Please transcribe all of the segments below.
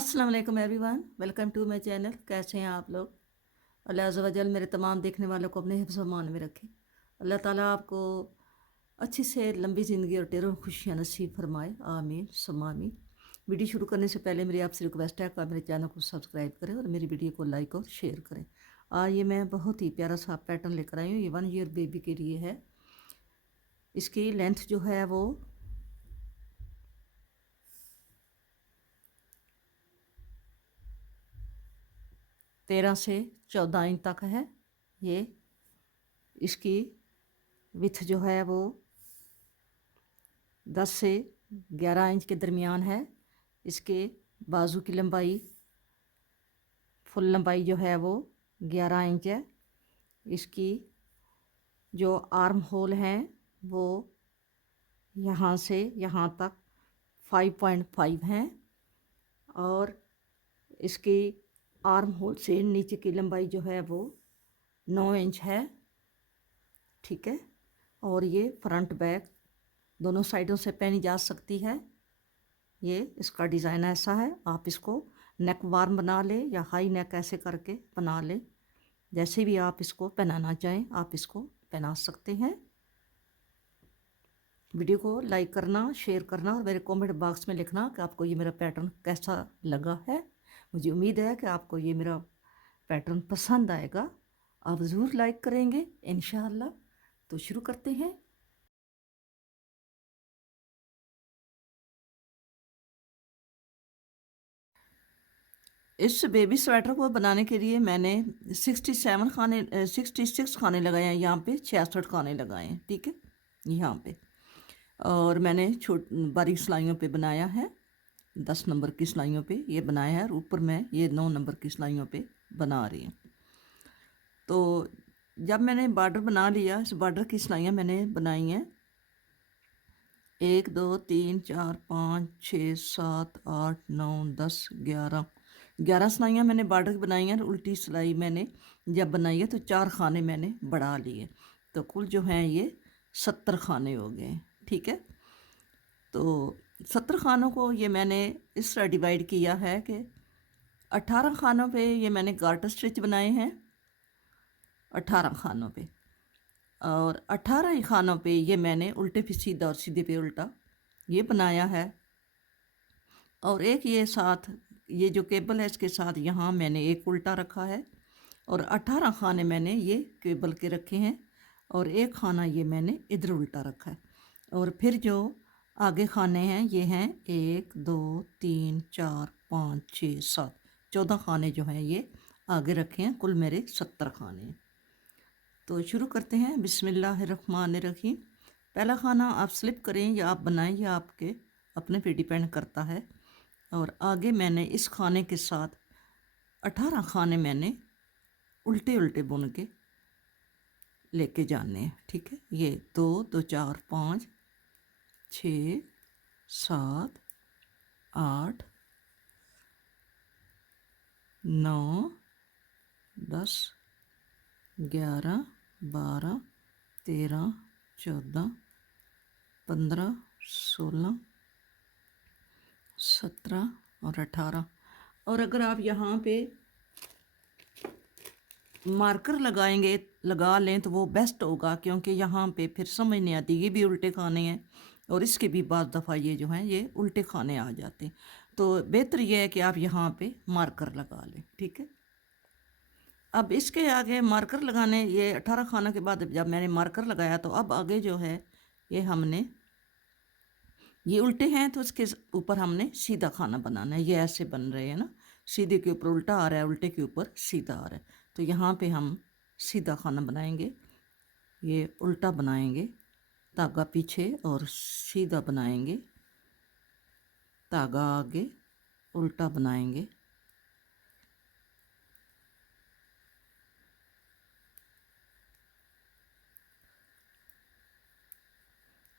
अस्सलाम वालेकुम everyone, welcome to my channel. कैसे हैं आप लोग? अल्लाह अज़्ज़ा वजल मेरे तमाम देखने वालों को अपने हिफ्ज़ व अमान में रखे। अल्लाह ताला आपको अच्छी से लंबी ज़िंदगी और ढेरों खुशियाँ नसीब फरमाए, आमीन सुम्मा आमीन। वीडियो शुरू करने से पहले मेरी आपसे रिक्वेस्ट है कि आप मेरे चैनल को सब्सक्राइब करें और मेरी वीडियो को लाइक और शेयर करें। आज ये मैं बहुत ही प्यारा सा पैटर्न लेकर आई हूँ। ये 1 ईयर बेबी के लिए है। इसकी लेंथ जो है वो 13 से 14 इंच तक है। ये इसकी विथ जो है वो 10 से 11 इंच के दरमियान है। इसके बाजू की लंबाई फुल लंबाई जो है वो 11 इंच है। इसकी जो आर्म होल हैं वो यहाँ से यहाँ तक 5.5 हैं और इसकी आर्म होल से नीचे की लंबाई जो है वो 9 इंच है। ठीक है। और ये फ्रंट बैक दोनों साइडों से पहनी जा सकती है। ये इसका डिज़ाइन ऐसा है। आप इसको नेक वार्म बना लें या हाई नेक ऐसे करके बना लें। जैसे भी आप इसको पहनाना चाहें आप इसको पहना सकते हैं। वीडियो को लाइक करना, शेयर करना और मेरे कमेंट बॉक्स में लिखना कि आपको ये मेरा पैटर्न कैसा लगा है। मुझे उम्मीद है कि आपको ये मेरा पैटर्न पसंद आएगा। आप ज़रूर लाइक करेंगे इंशाअल्लाह। तो शुरू करते हैं। इस बेबी स्वेटर को बनाने के लिए मैंने 66 खाने लगाए हैं। यहाँ पे 66 खाने लगाए हैं। ठीक है, यहाँ पे। और मैंने बारीक सिलाइयों पे बनाया है। 10 नंबर की सिलाइयों पे ये बनाया है और ऊपर मैं ये 9 नंबर की सिलाइयों पे बना रही हूँ। तो जब मैंने बॉर्डर बना लिया, इस बॉर्डर की सिलाइयाँ मैंने बनाई हैं 1 2 3 4 5 6 7 8 9 10 11 सिलाइयाँ मैंने बॉर्डर की बनाई हैं। उल्टी सिलाई मैंने जब बनाई है तो 4 खाने मैंने बढ़ा लिए। तो कुल जो हैं ये 70 खाने हो गए। ठीक है। तो 70 खानों को ये मैंने इस तरह डिवाइड किया है कि 18 खानों पे ये मैंने गार्टर स्टिच बनाए हैं। 18 खानों पे और 18 ही खानों पे ये मैंने उल्टे पे सीधा और सीधे पे उल्टा ये बनाया है। और एक ये साथ ये जो केबल है इसके साथ यहाँ मैंने एक उल्टा रखा है और 18 खाने मैंने ये केबल के रखे हैं और एक खाना ये मैंने इधर उल्टा रखा है। और फिर जो आगे खाने हैं ये हैं 1 2 3 4 5 6 7 14 खाने जो हैं ये आगे रखे हैं। कुल मेरे 70 खाने हैं। तो शुरू करते हैं। बिस्मिल्लाहिर्रहमानिर्रहीम। पहला खाना आप स्लिप करें या आप बनाएं, या आपके अपने पे डिपेंड करता है। और आगे मैंने इस खाने के साथ 18 खाने मैंने उल्टे उल्टे बुन के लेके जाने हैं। ठीक है। ये 2 2 4 5 6 7 8 9 10 11 12 13 14 15 16 17 और 18। और अगर आप यहाँ पे मार्कर लगाएंगे लगा लें तो वो बेस्ट होगा, क्योंकि यहाँ पे फिर समझ नहीं आती ये भी उल्टे खाने हैं और इसके भी बाद दफ़ा ये जो हैं ये उल्टे खाने आ जाते हैं। तो बेहतर ये है कि आप यहाँ पे मार्कर लगा लें। ठीक है। अब इसके आगे मार्कर लगाने, ये 18 खाना के बाद जब मैंने मार्कर लगाया तो अब आगे जो है ये हमने ये उल्टे हैं तो इसके ऊपर हमने सीधा खाना बनाना है। ये ऐसे बन रहे हैं ना, सीधे के ऊपर उल्टा आ रहा है, उल्टे के ऊपर सीधा आ रहा है। तो यहाँ पे हम सीधा खाना बनाएंगे। ये उल्टा बनाएंगे, धागा पीछे और सीधा बनाएंगे, धागा आगे, उल्टा बनाएंगे।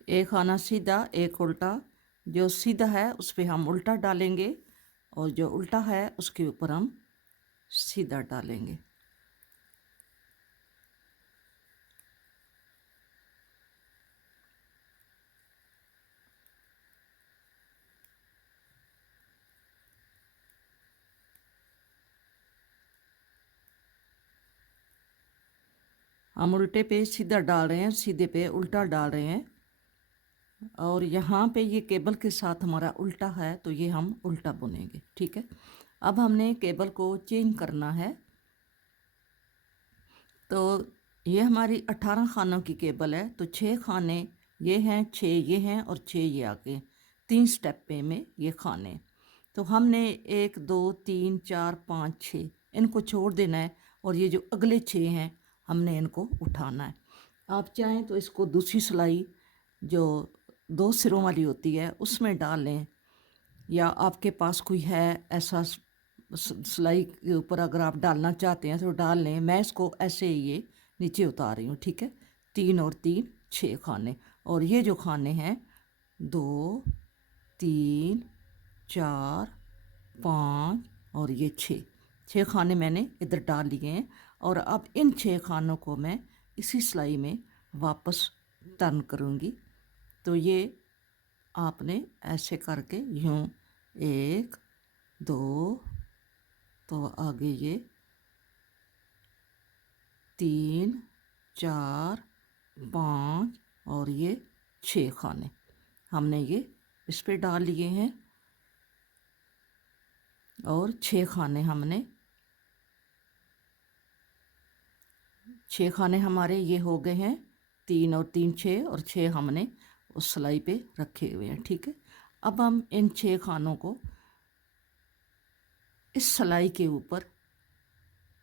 एक खाना सीधा एक उल्टा। जो सीधा है उस पर हम उल्टा डालेंगे और जो उल्टा है उसके ऊपर हम सीधा डालेंगे। हम उल्टे पे सीधा डाल रहे हैं, सीधे पे उल्टा डाल रहे हैं। और यहाँ पे ये केबल के साथ हमारा उल्टा है तो ये हम उल्टा बुनेंगे। ठीक है, अब हमने केबल को चेंज करना है। तो ये हमारी 18 खानों की केबल है, तो 6 खाने ये हैं, 6 ये हैं और 6 ये आगे, 3 स्टेप पे में ये खाने। तो हमने 1 2 3 4 5 6 इनको छोड़ देना है और ये जो अगले 6 हैं हमने इनको उठाना है। आप चाहें तो इसको दूसरी सिलाई जो 2 सिरों वाली होती है उसमें डाल लें, या आपके पास कोई है ऐसा सिलाई के ऊपर अगर आप डालना चाहते हैं तो डाल लें। मैं इसको ऐसे ही ये नीचे उतार रही हूँ। ठीक है, 3 और 3 6 खाने, और ये जो खाने हैं 2 3 4 5 और ये 6 खाने मैंने इधर डाल लिए हैं। और अब इन 6 खानों को मैं इसी सिलाई में वापस टर्न करूँगी। तो ये आपने ऐसे करके यूँ 1 2, तो आगे ये 3 4 5 और ये 6 खाने हमने ये इस पे डाल लिए हैं। और 6 खाने हमने 6 खाने हमारे ये हो गए हैं, 3 और 3 6, और 6 हमने उस सिलाई पे रखे हुए हैं। ठीक है, अब हम इन 6 खानों को इस सिलाई के ऊपर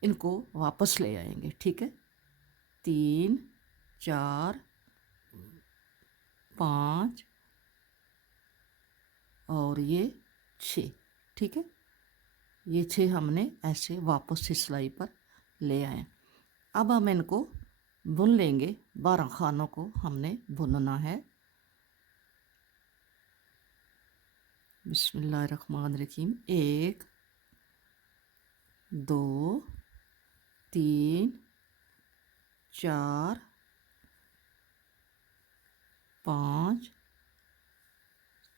इनको वापस ले आएंगे। ठीक है, 3 4 5 और ये 6। ठीक है, ये 6 हमने ऐसे वापस इस सिलाई पर ले आए। अब हम इनको बुन लेंगे। 12 खानों को हमने बुनना है। बिस्मिल्लाहिर्रहमानिर्रहीम। 1 2 3 4 5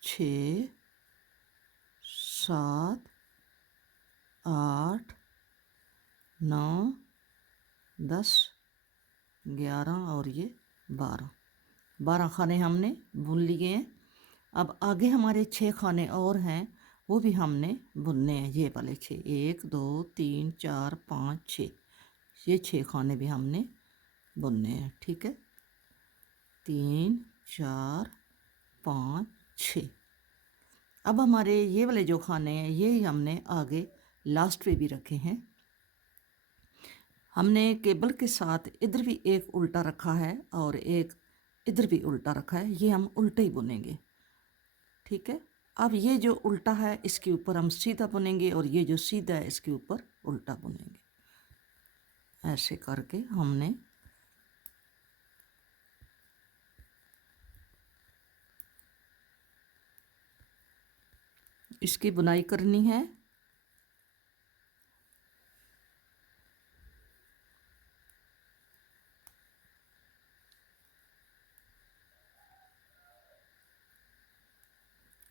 6 7 8 9 10 11 और ये 12 खाने हमने बुन लिए हैं। अब आगे हमारे 6 खाने और हैं, वो भी हमने बुनने हैं। ये वाले 6, 1 2 3 4 5 6, ये 6 खाने भी हमने बुनने हैं। ठीक है, 3 4 5 6। अब हमारे ये वाले जो खाने हैं ये हमने आगे लास्ट पे भी रखे हैं। हमने केबल के साथ इधर भी एक उल्टा रखा है और एक इधर भी उल्टा रखा है, ये हम उल्टे ही बुनेंगे। ठीक है, अब ये जो उल्टा है इसके ऊपर हम सीधा बुनेंगे और ये जो सीधा है इसके ऊपर उल्टा बुनेंगे। ऐसे करके हमने इसकी बुनाई करनी है।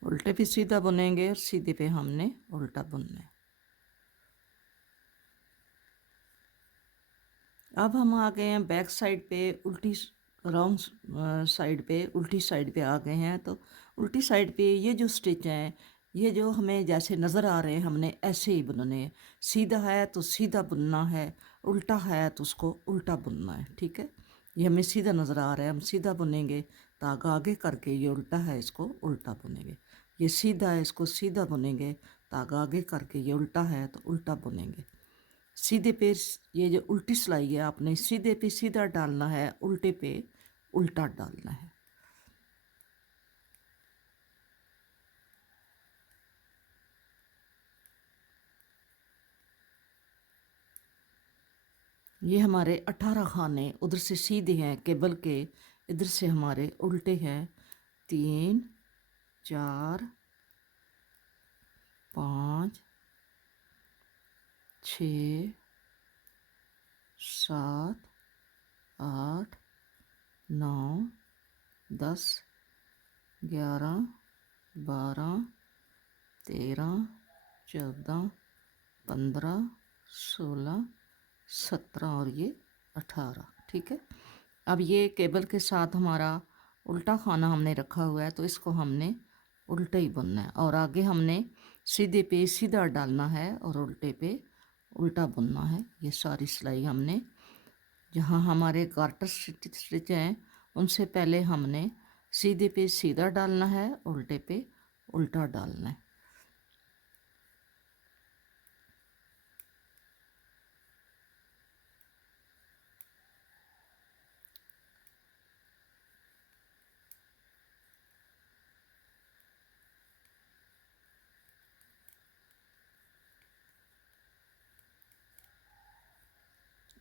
उल्टे भी सीधा बुनेंगे और सीधे पे हमने उल्टा बुनना है। अब हम आ गए हैं बैक साइड पे, उल्टी रॉन्ग साइड पे, उल्टी साइड पे आ गए हैं। तो उल्टी साइड पे ये जो स्टिच हैं ये जो हमें जैसे नज़र आ रहे हैं हमने ऐसे ही बुनने हैं। सीधा है तो सीधा बुनना है, उल्टा है तो उसको उल्टा बुनना है। ठीक है, ये हमें सीधा नज़र आ रहा है, हम सीधा बुनेंगे तागा आगे करके, ये उल्टा है इसको उल्टा बुनेंगे। ये सीधा है इसको सीधा बुनेंगे, तागा आगे करके, ये उल्टा है तो उल्टा बुनेंगे। सीधे पे ये जो उल्टी सिलाई है आपने सीधे पे सीधा डालना है, उल्टे पे उल्टा डालना है। ये हमारे 18 खाने उधर से सीधे हैं केबल के, इधर से हमारे उल्टे हैं। 3 4 5 6 7 8 9 10 11 12 13 14 15 16 17 और ये 18। ठीक है, अब ये केबल के साथ हमारा उल्टा खाना हमने रखा हुआ है, तो इसको हमने उल्टे ही बुनना है। और आगे हमने सीधे पे सीधा डालना है और उल्टे पे उल्टा बुनना है। ये सारी सिलाई हमने, जहाँ हमारे गार्टर स्टिच हैं उनसे पहले हमने सीधे पे सीधा डालना है, उल्टे पे उल्टा डालना है।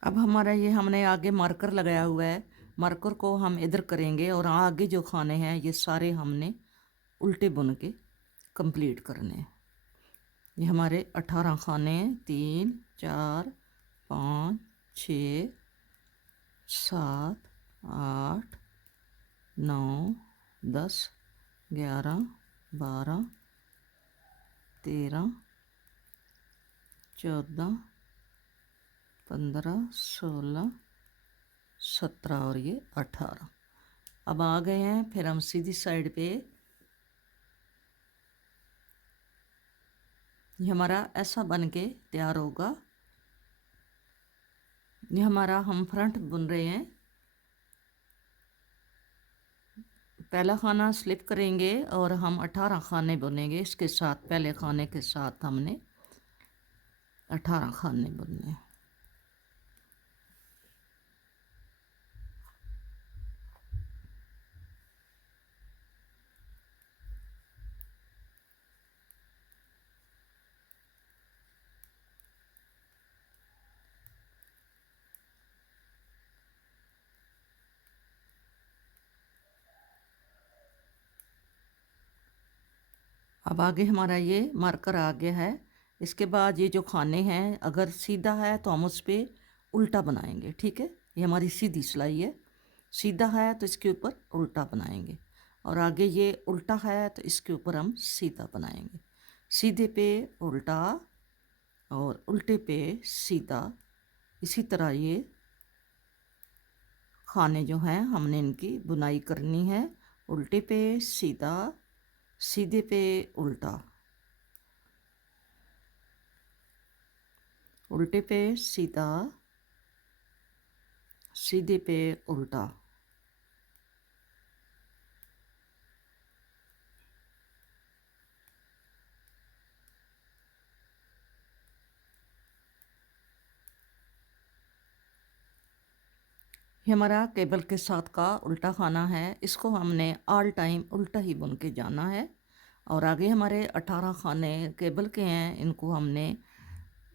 अब हमारा ये हमने आगे मार्कर लगाया हुआ है, मार्कर को हम इधर करेंगे और आगे जो खाने हैं ये सारे हमने उल्टे बुन के कंप्लीट करने हैं। ये हमारे 18 खाने हैं, 3 4 5 6 7 8 9 10 11 12 13 14 15 16 17 और ये 18। अब आ गए हैं, फिर हम सीधी साइड पे, ये हमारा ऐसा बन के तैयार होगा। ये हमारा हम फ्रंट बुन रहे हैं। पहला खाना स्लिप करेंगे और हम 18 खाने बुनेंगे। इसके साथ पहले खाने के साथ हमने 18 खाने बुनने। अब आगे हमारा ये मार्कर आ गया है। इसके बाद ये जो खाने हैं, अगर सीधा है तो हम उस पर उल्टा बनाएंगे। ठीक है, ये हमारी सीधी सिलाई है। सीधा है तो इसके ऊपर उल्टा बनाएंगे, और आगे ये उल्टा है तो इसके ऊपर हम सीधा बनाएंगे। सीधे पे उल्टा और उल्टे पे सीधा। इसी तरह ये खाने जो हैं हमने इनकी बुनाई करनी है। उल्टे पे सीधा, सीधे पे उल्टा, उल्टे पे सीधा, सीधे पे उल्टा। ये हमारा केबल के साथ का उल्टा खाना है। इसको हमने ऑल टाइम उल्टा ही बुन के जाना है। और आगे हमारे 18 खाने केबल के हैं, इनको हमने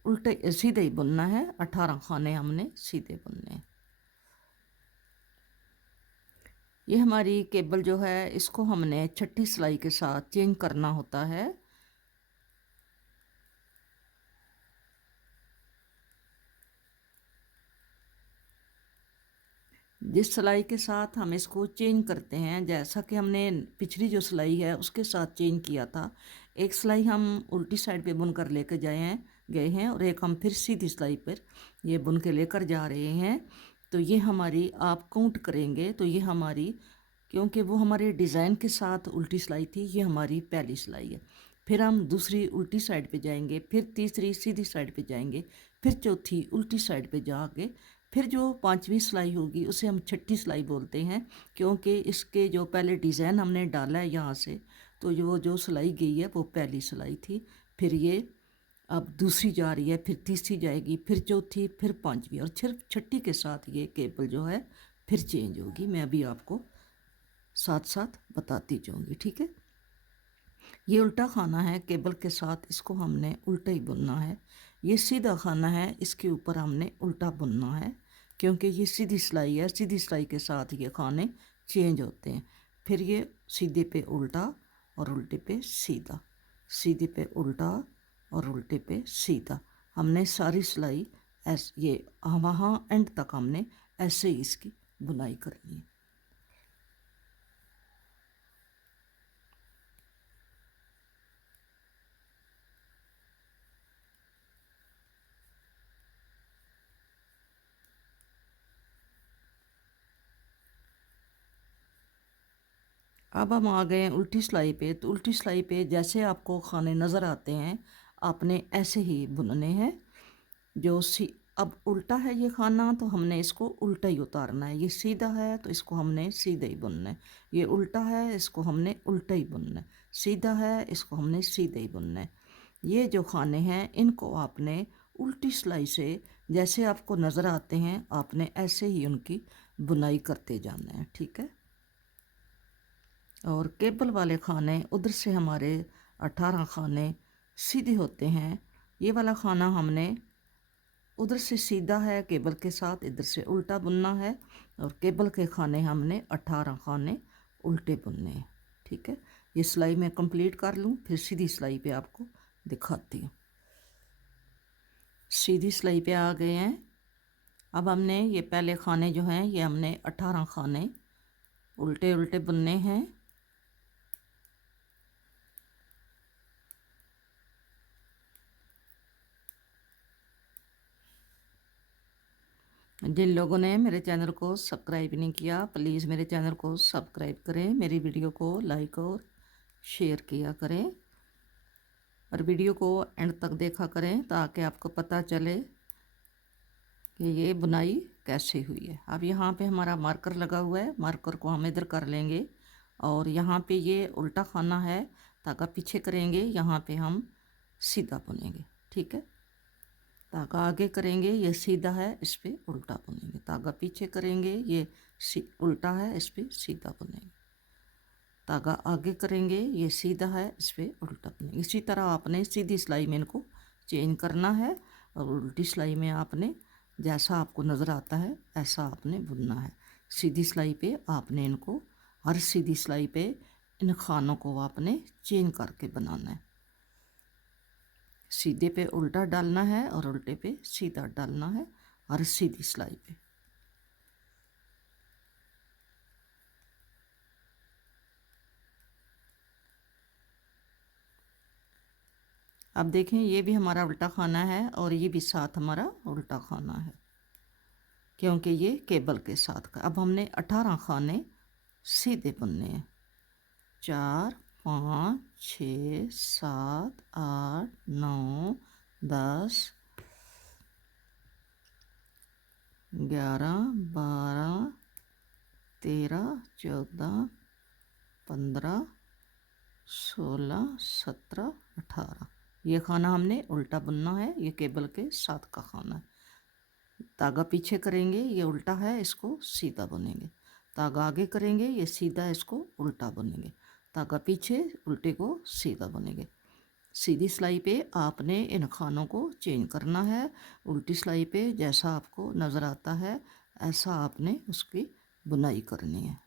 उल्टे सीधे ही बुनना है। 18 खाने हमने सीधे बुनने। ये हमारी केबल जो है इसको हमने छठी सिलाई के साथ चेंज करना होता है। जिस सिलाई के साथ हम इसको चेंज करते हैं, जैसा कि हमने पिछली जो सिलाई है उसके साथ चेंज किया था। एक सिलाई हम उल्टी साइड पे बुन कर लेकर गए हैं और एक हम फिर सीधी सिलाई पर ये बुन के लेकर जा रहे हैं। तो ये हमारी आप काउंट करेंगे तो ये हमारी, क्योंकि वो हमारे डिज़ाइन के साथ उल्टी सिलाई थी, ये हमारी पहली सिलाई है। फिर हम दूसरी उल्टी साइड पे जाएंगे, फिर तीसरी सीधी साइड पे जाएंगे, फिर चौथी उल्टी साइड पे जाके फिर जो पांचवी सिलाई होगी उसे हम छठी सिलाई बोलते हैं, क्योंकि इसके जो पहले डिज़ाइन हमने डाला है यहाँ से, तो जो सिलाई गई है वो पहली सिलाई थी। फिर ये अब दूसरी जा रही है, फिर तीसरी जाएगी, फिर चौथी, फिर पांचवी, और सिर्फ छठी के साथ ये केबल जो है फिर चेंज होगी। मैं अभी आपको साथ साथ बताती जाऊँगी। ठीक है, ये उल्टा खाना है केबल के साथ, इसको हमने उल्टा ही बुनना है। ये सीधा खाना है, इसके ऊपर हमने उल्टा बुनना है, क्योंकि ये सीधी सिलाई है। सीधी सिलाई के साथ ये खाने चेंज होते हैं। फिर ये सीधे पे उल्टा और उल्टे पे सीधा, सीधे पे उल्टा और उल्टे पे सीधा। हमने सारी सिलाई ऐसे ये वहाँ एंड तक हमने ऐसे ही इसकी बुनाई करनी है। अब हम आ गए हैं उल्टी सिलाई पे। तो उल्टी सिलाई पे जैसे आपको खाने नज़र आते हैं आपने ऐसे ही बुनने हैं। जो अब उल्टा है ये खाना तो हमने इसको उल्टा ही उतारना है। ये सीधा है तो इसको हमने सीधा ही बुनना है। ये उल्टा है इसको हमने उल्टा ही बुनना है। सीधा है इसको हमने सीधा ही बुनना है। ये जो खाने हैं इनको आपने उल्टी सिलाई से जैसे आपको नज़र आते हैं आपने ऐसे ही उनकी बुनाई करते जाना है, ठीक है। और केबल वाले खाने उधर से हमारे 18 खाने सीधे होते हैं। ये वाला खाना हमने उधर से सीधा है केबल के साथ, इधर से उल्टा बुनना है। और केबल के खाने हमने 18 खाने उल्टे बुनने हैं, ठीक है। ये सिलाई मैं कंप्लीट कर लूँ फिर सीधी सिलाई पे आपको दिखाती हूँ। सीधी सिलाई पे आ गए हैं। अब हमने ये पहले खाने जो हैं ये हमने 18 खाने उल्टे उल्टे बुनने हैं। जिन लोगों ने मेरे चैनल को सब्सक्राइब नहीं किया प्लीज़ मेरे चैनल को सब्सक्राइब करें, मेरी वीडियो को लाइक और शेयर किया करें और वीडियो को एंड तक देखा करें ताकि आपको पता चले कि ये बुनाई कैसे हुई है। अब यहाँ पे हमारा मार्कर लगा हुआ है, मार्कर को हम इधर कर लेंगे और यहाँ पे ये उल्टा खाना है, धागा पीछे करेंगे, यहाँ पे हम सीधा बुनेंगे, ठीक है। धागा आगे करेंगे ये सीधा है इस पे उल्टा बुनेंगे, धागा पीछे करेंगे ये उल्टा है इस पे सीधा बुनेंगे, धागा आगे करेंगे ये सीधा है इस पे उल्टा बुनेंगे। इसी तरह आपने सीधी सिलाई में इनको चेंज करना है और उल्टी सिलाई में आपने जैसा आपको नज़र आता है ऐसा आपने बुनना है। सीधी सिलाई पे आपने इनको हर सीधी सिलाई पे इन खानों को आपने चेंज करके बनाना है। सीधे पे उल्टा डालना है और उल्टे पे सीधा डालना है हर सीधी सिलाई पे। अब देखें ये भी हमारा उल्टा खाना है और ये भी साथ हमारा उल्टा खाना है क्योंकि ये केबल के साथ का। अब हमने 18 खाने सीधे बुनने हैं। 4 5 6 7 8 9 10 11 12 13 14 15 16 17 18 ये खाना हमने उल्टा बुनना है। ये केबल के साथ का खाना है। धागा पीछे करेंगे ये उल्टा है इसको सीधा बुनेंगे, धागा आगे करेंगे ये सीधा इसको उल्टा बुनेंगे, धागा पीछे उल्टे को सीधा बुनेंगे। सीधी सिलाई पे आपने इन खानों को चेंज करना है। उल्टी सिलाई पे जैसा आपको नज़र आता है ऐसा आपने उसकी बुनाई करनी है।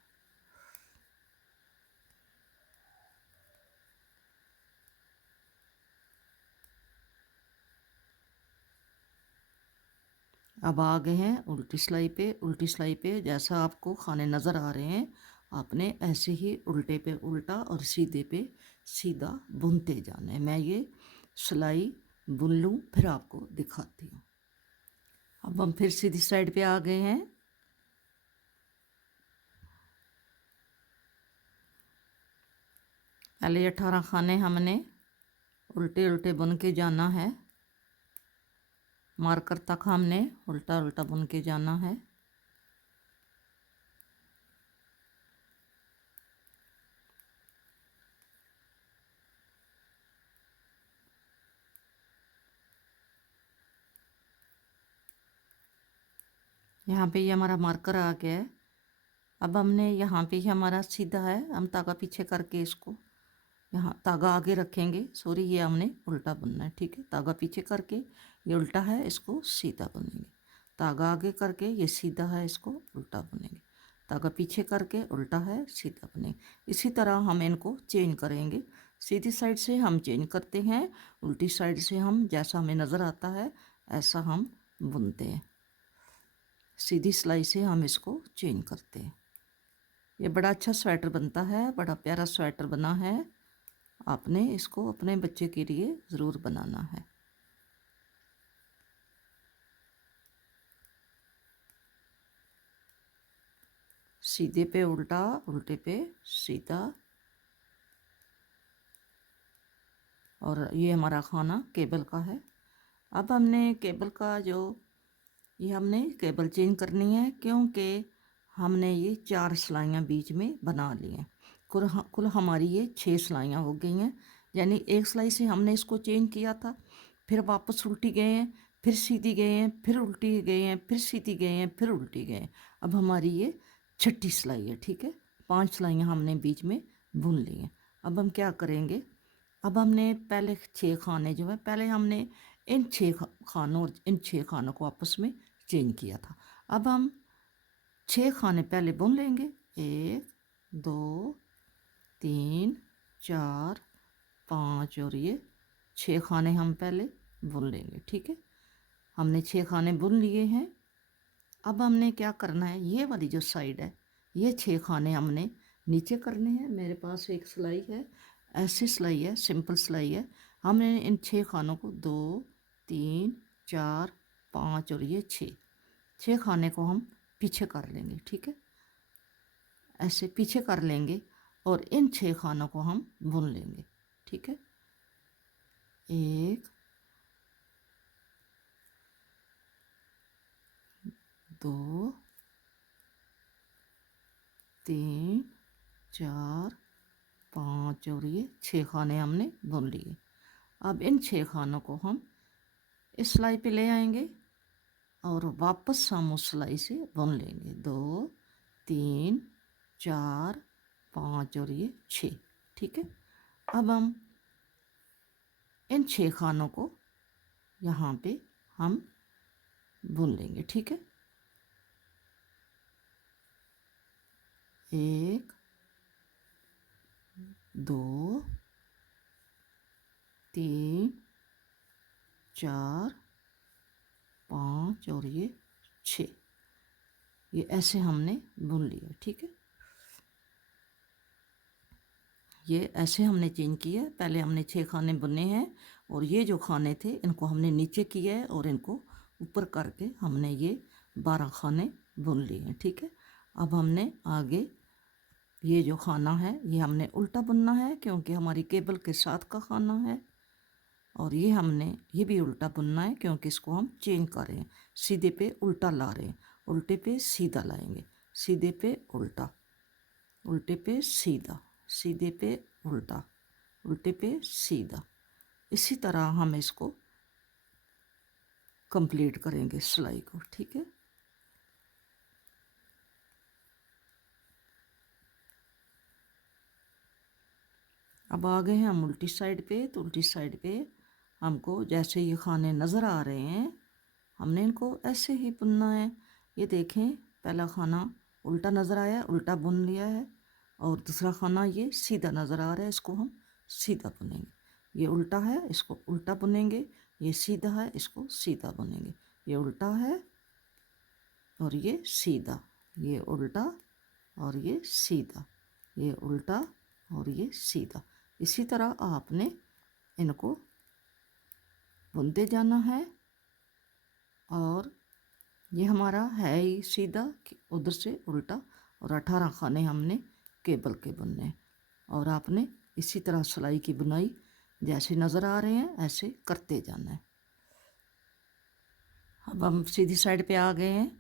अब आ गए हैं उल्टी सिलाई पे। उल्टी सिलाई पे जैसा आपको खाने नज़र आ रहे हैं आपने ऐसे ही उल्टे पे उल्टा और सीधे पे सीधा बुनते जाना है। मैं ये सिलाई बुन लूँ फिर आपको दिखाती हूँ। अब हम फिर सीधी साइड पे आ गए हैं। पहले 18 खाने हमने उल्टे उल्टे बुन के जाना है। मार्कर तक हमने उल्टा उल्टा बुन के जाना है। यहाँ पे ये हमारा मार्कर आ गया है। अब हमने यहाँ पे ही हमारा सीधा है, हम धागा पीछे करके इसको यहाँ धागा आगे रखेंगे। सॉरी ये हमने उल्टा बुनना है, ठीक है। धागा पीछे करके ये उल्टा है इसको सीधा बुनेंगे, धागा आगे करके ये सीधा है इसको उल्टा बुनेंगे, धागा पीछे करके उल्टा है सीधा बुनेंगे। इसी तरह हम इनको चेंज करेंगे। सीधी साइड से हम चेंज करते हैं, उल्टी साइड से हम जैसा हमें नज़र आता है ऐसा हम बुनते हैं। सीधी सिलाई से हम इसको चेंज करते हैं। ये बड़ा अच्छा स्वेटर बनता है, बड़ा प्यारा स्वेटर बना है। आपने इसको अपने बच्चे के लिए ज़रूर बनाना है। सीधे पे उल्टा, उल्टे पे सीधा। और ये हमारा खाना केबल का है। अब हमने केबल का जो ये हमने केबल चेंज करनी है, क्योंकि हमने ये 4 सिलाइयाँ बीच में बना ली हैं। कुल हमारी ये 6 सिलाइयाँ हो गई हैं। यानी एक सिलाई से हमने इसको चेंज किया था, फिर वापस उल्टी गए हैं, फिर सीधी गए हैं, फिर उल्टी गए हैं, फिर सीधी गए हैं, फिर उल्टी गए हैं। अब हमारी ये 6ठी सिलाई है, ठीक है। 5 सिलाइयाँ हमने बीच में बुन ली हैं। अब हम क्या करेंगे, अब हमने पहले 6 खाने जो है, पहले हमने इन 6 खानों और इन 6 खानों को आपस में चेंज किया था। अब हम 6 खाने पहले बुन लेंगे। 1 2 3 4 5 और ये 6 खाने हम पहले बुन लेंगे, ठीक है। हमने 6 खाने बुन लिए हैं। अब हमने क्या करना है, ये वाली जो साइड है, ये 6 खाने हमने नीचे करने हैं। मेरे पास एक सिलाई है, ऐसी सिलाई है, सिंपल सिलाई है। हमने इन 6 खानों को 2 3 4 5 और ये 6 खाने को हम पीछे कर लेंगे, ठीक है। ऐसे पीछे कर लेंगे और इन 6 खानों को हम बुन लेंगे, ठीक है। 1 2 3 4 5 और ये 6 खाने हमने बुन लिए। अब इन 6 खानों को हम इस सिलाई पे ले आएंगे और वापस हम उस सिलाई से बुन लेंगे। 2 3 4 5 और ये 6, ठीक है। अब हम इन 6 खानों को यहाँ पे हम बुन लेंगे, ठीक है। 1 2 3 4 5 और ये 6, ये ऐसे हमने बुन लिया, ठीक है। ये ऐसे हमने चेंज किया। पहले हमने 6 खाने बुने हैं और ये जो खाने थे इनको हमने नीचे किया है और इनको ऊपर करके हमने ये 12 खाने बुन लिए हैं, ठीक है। अब हमने आगे ये जो खाना है ये हमने उल्टा बुनना है, क्योंकि हमारी केबल के साथ का खाना है। और ये हमने ये भी उल्टा बुनना है, क्योंकि इसको हम चेंज कर रहे हैं, सीधे पे उल्टा ला रहे हैं, उल्टे पे सीधा लाएंगे, सीधे पे उल्टा, उल्टे पे सीधा, सीधे पे उल्टा, उल्टे पे सीधा। इसी तरह हम इसको कंप्लीट करेंगे सिलाई को, ठीक है। अब आ गए हैं हम उल्टी साइड पे। तो उल्टी साइड पे हमको जैसे ये खाने नज़र आ रहे हैं, हमने इनको ऐसे ही बुनना है। ये देखें, पहला खाना उल्टा नज़र आया, उल्टा बुन लिया है, और दूसरा खाना ये सीधा नज़र आ रहा है, इसको हम सीधा बुनेंगे। ये उल्टा है, इसको उल्टा बुनेंगे। ये सीधा है, इसको सीधा बुनेंगे। ये उल्टा है और ये सीधा, ये उल्टा और ये सीधा, ये उल्टा और ये सीधा। इसी तरह आपने इनको बुनते जाना है। और ये हमारा है ही सीधा, उधर से उल्टा, और 18 खाने हमने केबल के बुनने। और आपने इसी तरह सिलाई की बुनाई जैसे नज़र आ रहे हैं ऐसे करते जाना है। अब हम सीधी साइड पे आ गए हैं।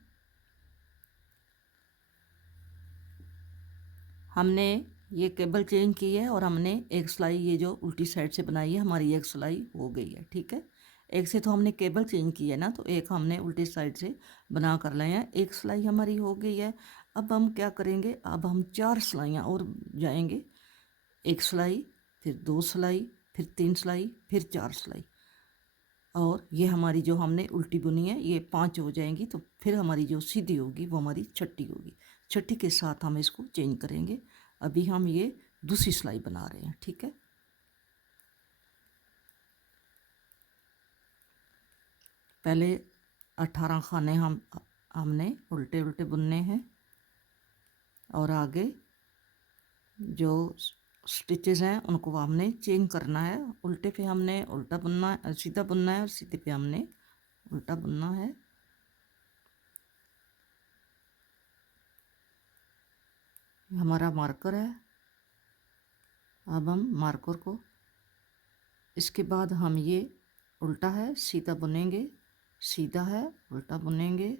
हमने ये केबल चेंज की है और हमने एक सिलाई ये जो उल्टी साइड से बनाई है, हमारी एक सिलाई हो गई है, ठीक है। एक से तो हमने केबल चेंज की है ना, तो एक हमने उल्टी साइड से बना कर लाए हैं, एक सिलाई हमारी हो गई है। अब हम क्या करेंगे, अब हम 4 सिलाइयाँ और जाएंगे। एक सिलाई, फिर 2 सिलाई, फिर 3 सिलाई, फिर 4 सिलाई। और ये हमारी जो हमने उल्टी बुनी है ये 5 हो जाएंगी। तो फिर हमारी जो सीधी होगी वो हमारी 6ठी होगी। 6ठी के साथ हम इसको चेंज करेंगे। अभी हम ये दूसरी सिलाई बना रहे हैं, ठीक है। पहले 18 खाने हमने उल्टे उल्टे बुनने हैं, और आगे जो स्टिचेस हैं उनको हमने चेंज करना है। उल्टे पे हमने उल्टा बुनना है, सीधा बुनना है, और सीधे पे हमने उल्टा बुनना है। हमारा मार्कर है। अब हम मार्कर को, इसके बाद हम ये उल्टा है सीधा बुनेंगे, सीधा है उल्टा बुनेंगे,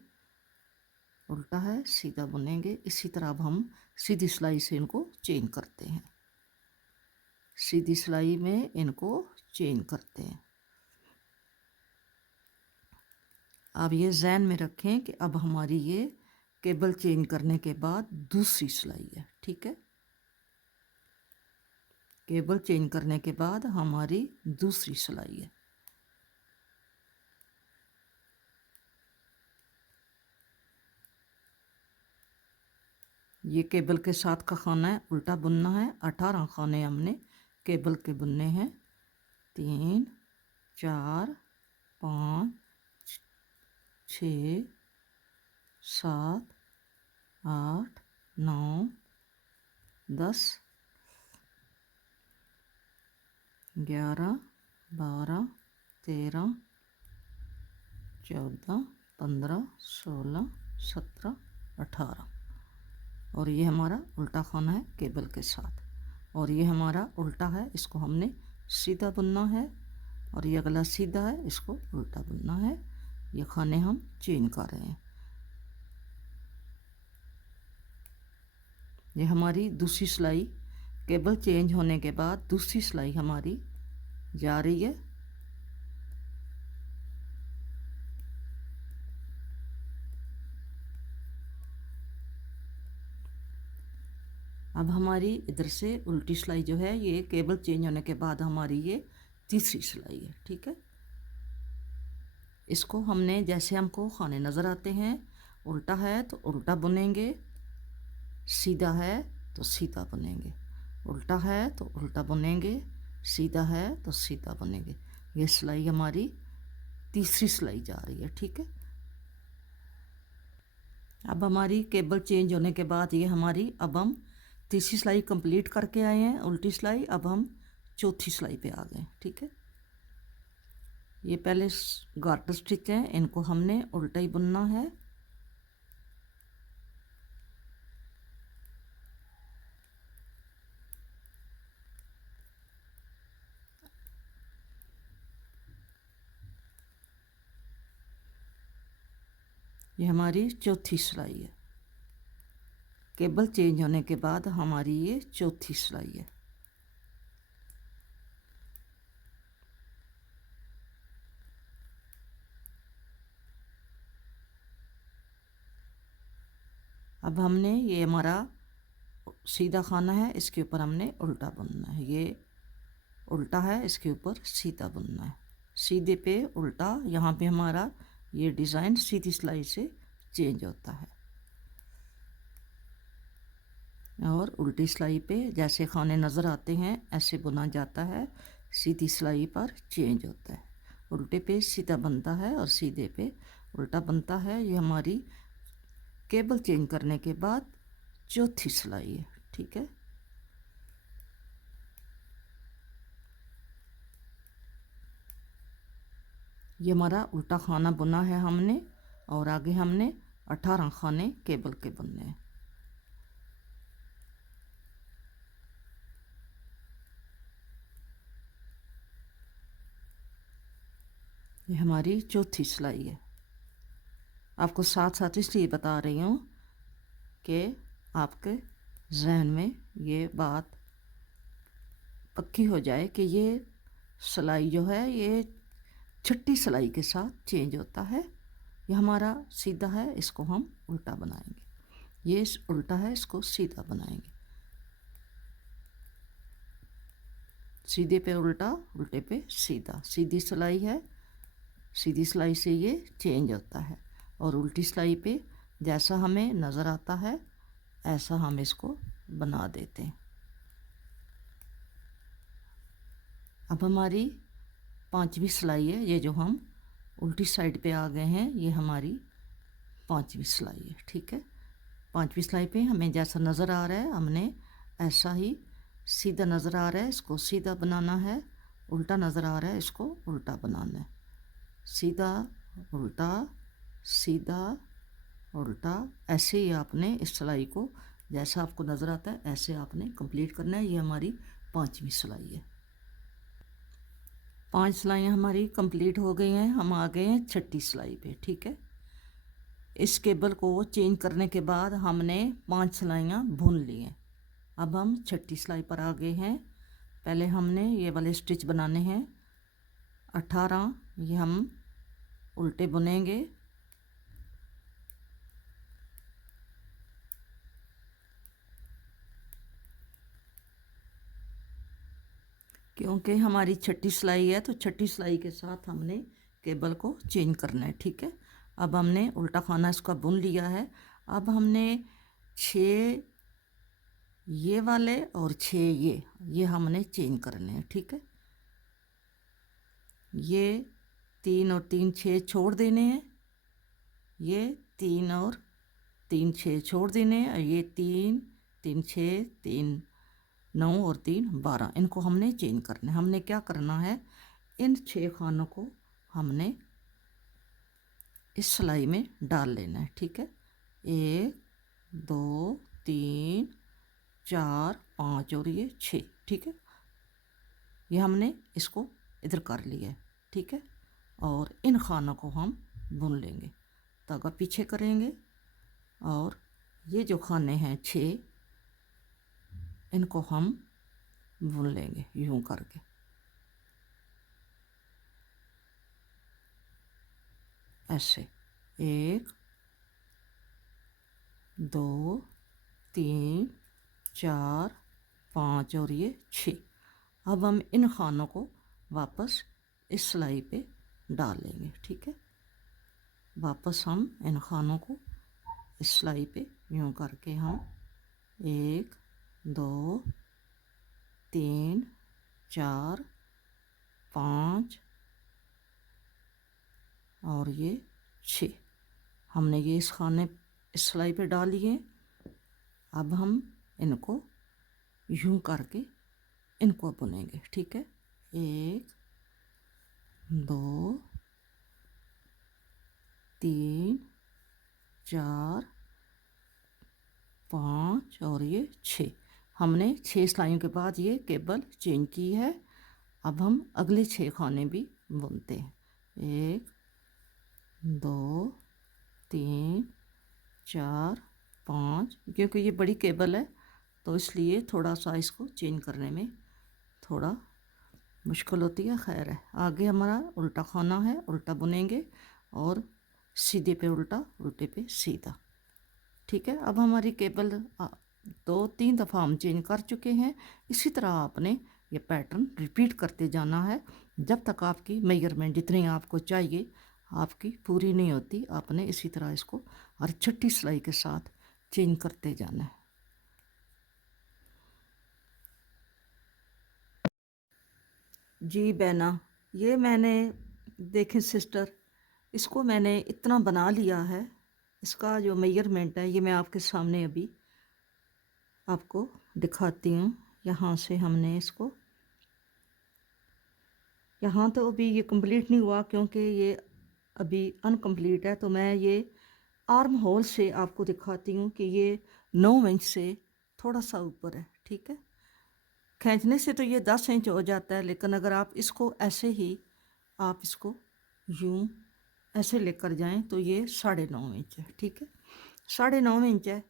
उल्टा है सीधा बुनेंगे। इसी तरह अब हम सीधी सिलाई से इनको चेंज करते हैं, सीधी सिलाई में इनको चेंज करते हैं। अब ये ज़हन में रखें कि अब हमारी ये केबल चेंज करने के बाद दूसरी सिलाई है, ठीक है। केबल चेंज करने के बाद हमारी दूसरी सिलाई है। ये केबल के साथ का खाना है, उल्टा बुनना है। 18 खाने हमने केबल के बुनने हैं। 3 4 5 6 7 8 9 10 11 12 13 14 15 16 17 18 और ये हमारा उल्टा खाना है केबल के साथ। और ये हमारा उल्टा है, इसको हमने सीधा बुनना है। और ये अगला सीधा है, इसको उल्टा बुनना है। ये खाने हम चेंज कर रहे हैं। ये हमारी दूसरी सिलाई, केबल चेंज होने के बाद दूसरी सिलाई हमारी जा रही है। अब हमारी इधर से उल्टी सिलाई जो है, ये केबल चेंज होने के बाद हमारी ये तीसरी सिलाई है, ठीक है। इसको हमने, जैसे हमको खाने नज़र आते हैं, उल्टा है तो उल्टा बुनेंगे, सीधा है तो सीधा बुनेंगे, उल्टा है तो उल्टा बुनेंगे, सीधा है तो सीधा बुनेंगे। ये सिलाई हमारी तीसरी सिलाई जा रही है, ठीक है। अब हमारी केबल चेंज होने के बाद ये हमारी, अब हम तीसरी सिलाई कंप्लीट करके आए हैं, उल्टी सिलाई। अब हम चौथी सिलाई पे आ गए, ठीक है। ये पहले गार्टर स्टिच हैं, इनको हमने उल्टा ही बुनना है। ये हमारी चौथी सिलाई है। केबल चेंज होने के बाद हमारी ये चौथी सिलाई है। अब हमने, ये हमारा सीधा खाना है, इसके ऊपर हमने उल्टा बुनना है। ये उल्टा है, इसके ऊपर सीधा बुनना है। सीधे पे उल्टा, यहाँ पे हमारा ये डिज़ाइन सीधी सिलाई से चेंज होता है। और उल्टी सिलाई पे जैसे खाने नज़र आते हैं ऐसे बुना जाता है, सीधी सिलाई पर चेंज होता है। उल्टे पे सीधा बनता है और सीधे पे उल्टा बनता है। ये हमारी केबल चेंज करने के बाद चौथी सिलाई है, ठीक है। ये हमारा उल्टा खाना बुना है हमने, और आगे हमने 18 खाने केबल के बुनने हैं। ये हमारी चौथी सिलाई है। आपको साथ साथ इसलिए बता रही हूँ कि आपके जहन में ये बात पक्की हो जाए कि ये सिलाई जो है ये छठी सिलाई के साथ चेंज होता है। ये हमारा सीधा है, इसको हम उल्टा बनाएंगे। ये उल्टा है, इसको सीधा बनाएंगे। सीधे पे उल्टा, उल्टे पे सीधा। सीधी सिलाई है, सीधी सिलाई से ये चेंज होता है। और उल्टी सिलाई पे जैसा हमें नज़र आता है ऐसा हम इसको बना देते हैं। अब हमारी पांचवी सिलाई है, ये जो हम उल्टी साइड पे आ गए हैं, ये हमारी पांचवी सिलाई है, ठीक है। पांचवी सिलाई पे हमें जैसा नज़र आ रहा है, हमने ऐसा ही सीधा नज़र आ रहा है, इसको सीधा बनाना है। उल्टा नज़र आ रहा है, इसको उल्टा बनाना है। सीधा उल्टा, सीधा उल्टा, ऐसे ही आपने इस सिलाई को जैसा आपको नज़र आता है ऐसे आपने कंप्लीट करना है। ये हमारी 5वीं सिलाई है। 5 सिलाइयाँ हमारी कंप्लीट हो गई हैं। हम आ गए हैं 6ठी सिलाई पे। ठीक है, इस केबल को चेंज करने के बाद हमने 5 सिलाइयाँ बुन ली हैं। अब हम 6ठी सिलाई पर आ गए हैं। पहले हमने ये वाले स्टिच बनाने हैं 18, ये हम उल्टे बुनेंगे। क्योंकि हमारी 6ठी सिलाई है तो 6ठी सिलाई के साथ हमने केबल को चेंज करना है। ठीक है, अब हमने उल्टा खाना इसका बुन लिया है। अब हमने 6 ये वाले और 6 ये हमने चेंज करने हैं। ठीक है, ये 3 और 3 6 छोड़ देने हैं, ये 3 और 3 6 छोड़ देने हैं, ये 3 3 6 3 9 और 3 12, इनको हमने चेंज करना है। हमने क्या करना है, इन 6 खानों को हमने इस सिलाई में डाल लेना है। ठीक है, 1 2 3 4 5 और ये 6। ठीक है, ये हमने इसको इधर कर लिया है। ठीक है, और इन खानों को हम बुन लेंगे, धागा पीछे करेंगे और ये जो खाने हैं 6 इनको हम बुन लेंगे यूं करके। ऐसे 1 2 3 4 5 और ये 6। अब हम इन खानों को वापस इस सिलाई पे डाल लेंगे। ठीक है, वापस हम इन खानों को इस सिलाई पे यूं करके हम 1 2 3 4 5 और ये 6 हमने ये इस खाने इस सिलाई पे डाल लिए। अब हम इनको यूं करके इनको बुनेंगे। ठीक है, 1 2 3 4 5 और ये 6। हमने 6 सिलाइयों के बाद ये केबल चेंज की है। अब हम अगले 6 खाने भी बुनते हैं, 1 2 3 4 5। क्योंकि ये बड़ी केबल है तो इसलिए थोड़ा सा इसको चेंज करने में थोड़ा मुश्किल होती है। खैर है, आगे हमारा उल्टा खाना है, उल्टा बुनेंगे और सीधे पे उल्टा, उल्टे पे सीधा। ठीक है, अब हमारी केबल 2-3 दफ़ा हम चेंज कर चुके हैं। इसी तरह आपने ये पैटर्न रिपीट करते जाना है जब तक आपकी मेजरमेंट जितनी आपको चाहिए आपकी पूरी नहीं होती। आपने इसी तरह इसको हर 6ठी सिलाई के साथ चेंज करते जाना है। जी बहना, ये मैंने देखें सिस्टर, इसको मैंने इतना बना लिया है। इसका जो मेजरमेंट है ये मैं आपके सामने अभी आपको दिखाती हूँ। यहाँ से हमने इसको, यहाँ तो अभी ये कंप्लीट नहीं हुआ क्योंकि ये अभी अनकम्प्लीट है, तो मैं ये आर्म होल से आपको दिखाती हूँ कि ये 9 इंच से थोड़ा सा ऊपर है। ठीक है, खींचने से तो ये 10 इंच हो जाता है, लेकिन अगर आप इसको ऐसे ही आप इसको यूं ऐसे लेकर जाएं तो ये 9.5 इंच है। ठीक है, 9.5 इंच है।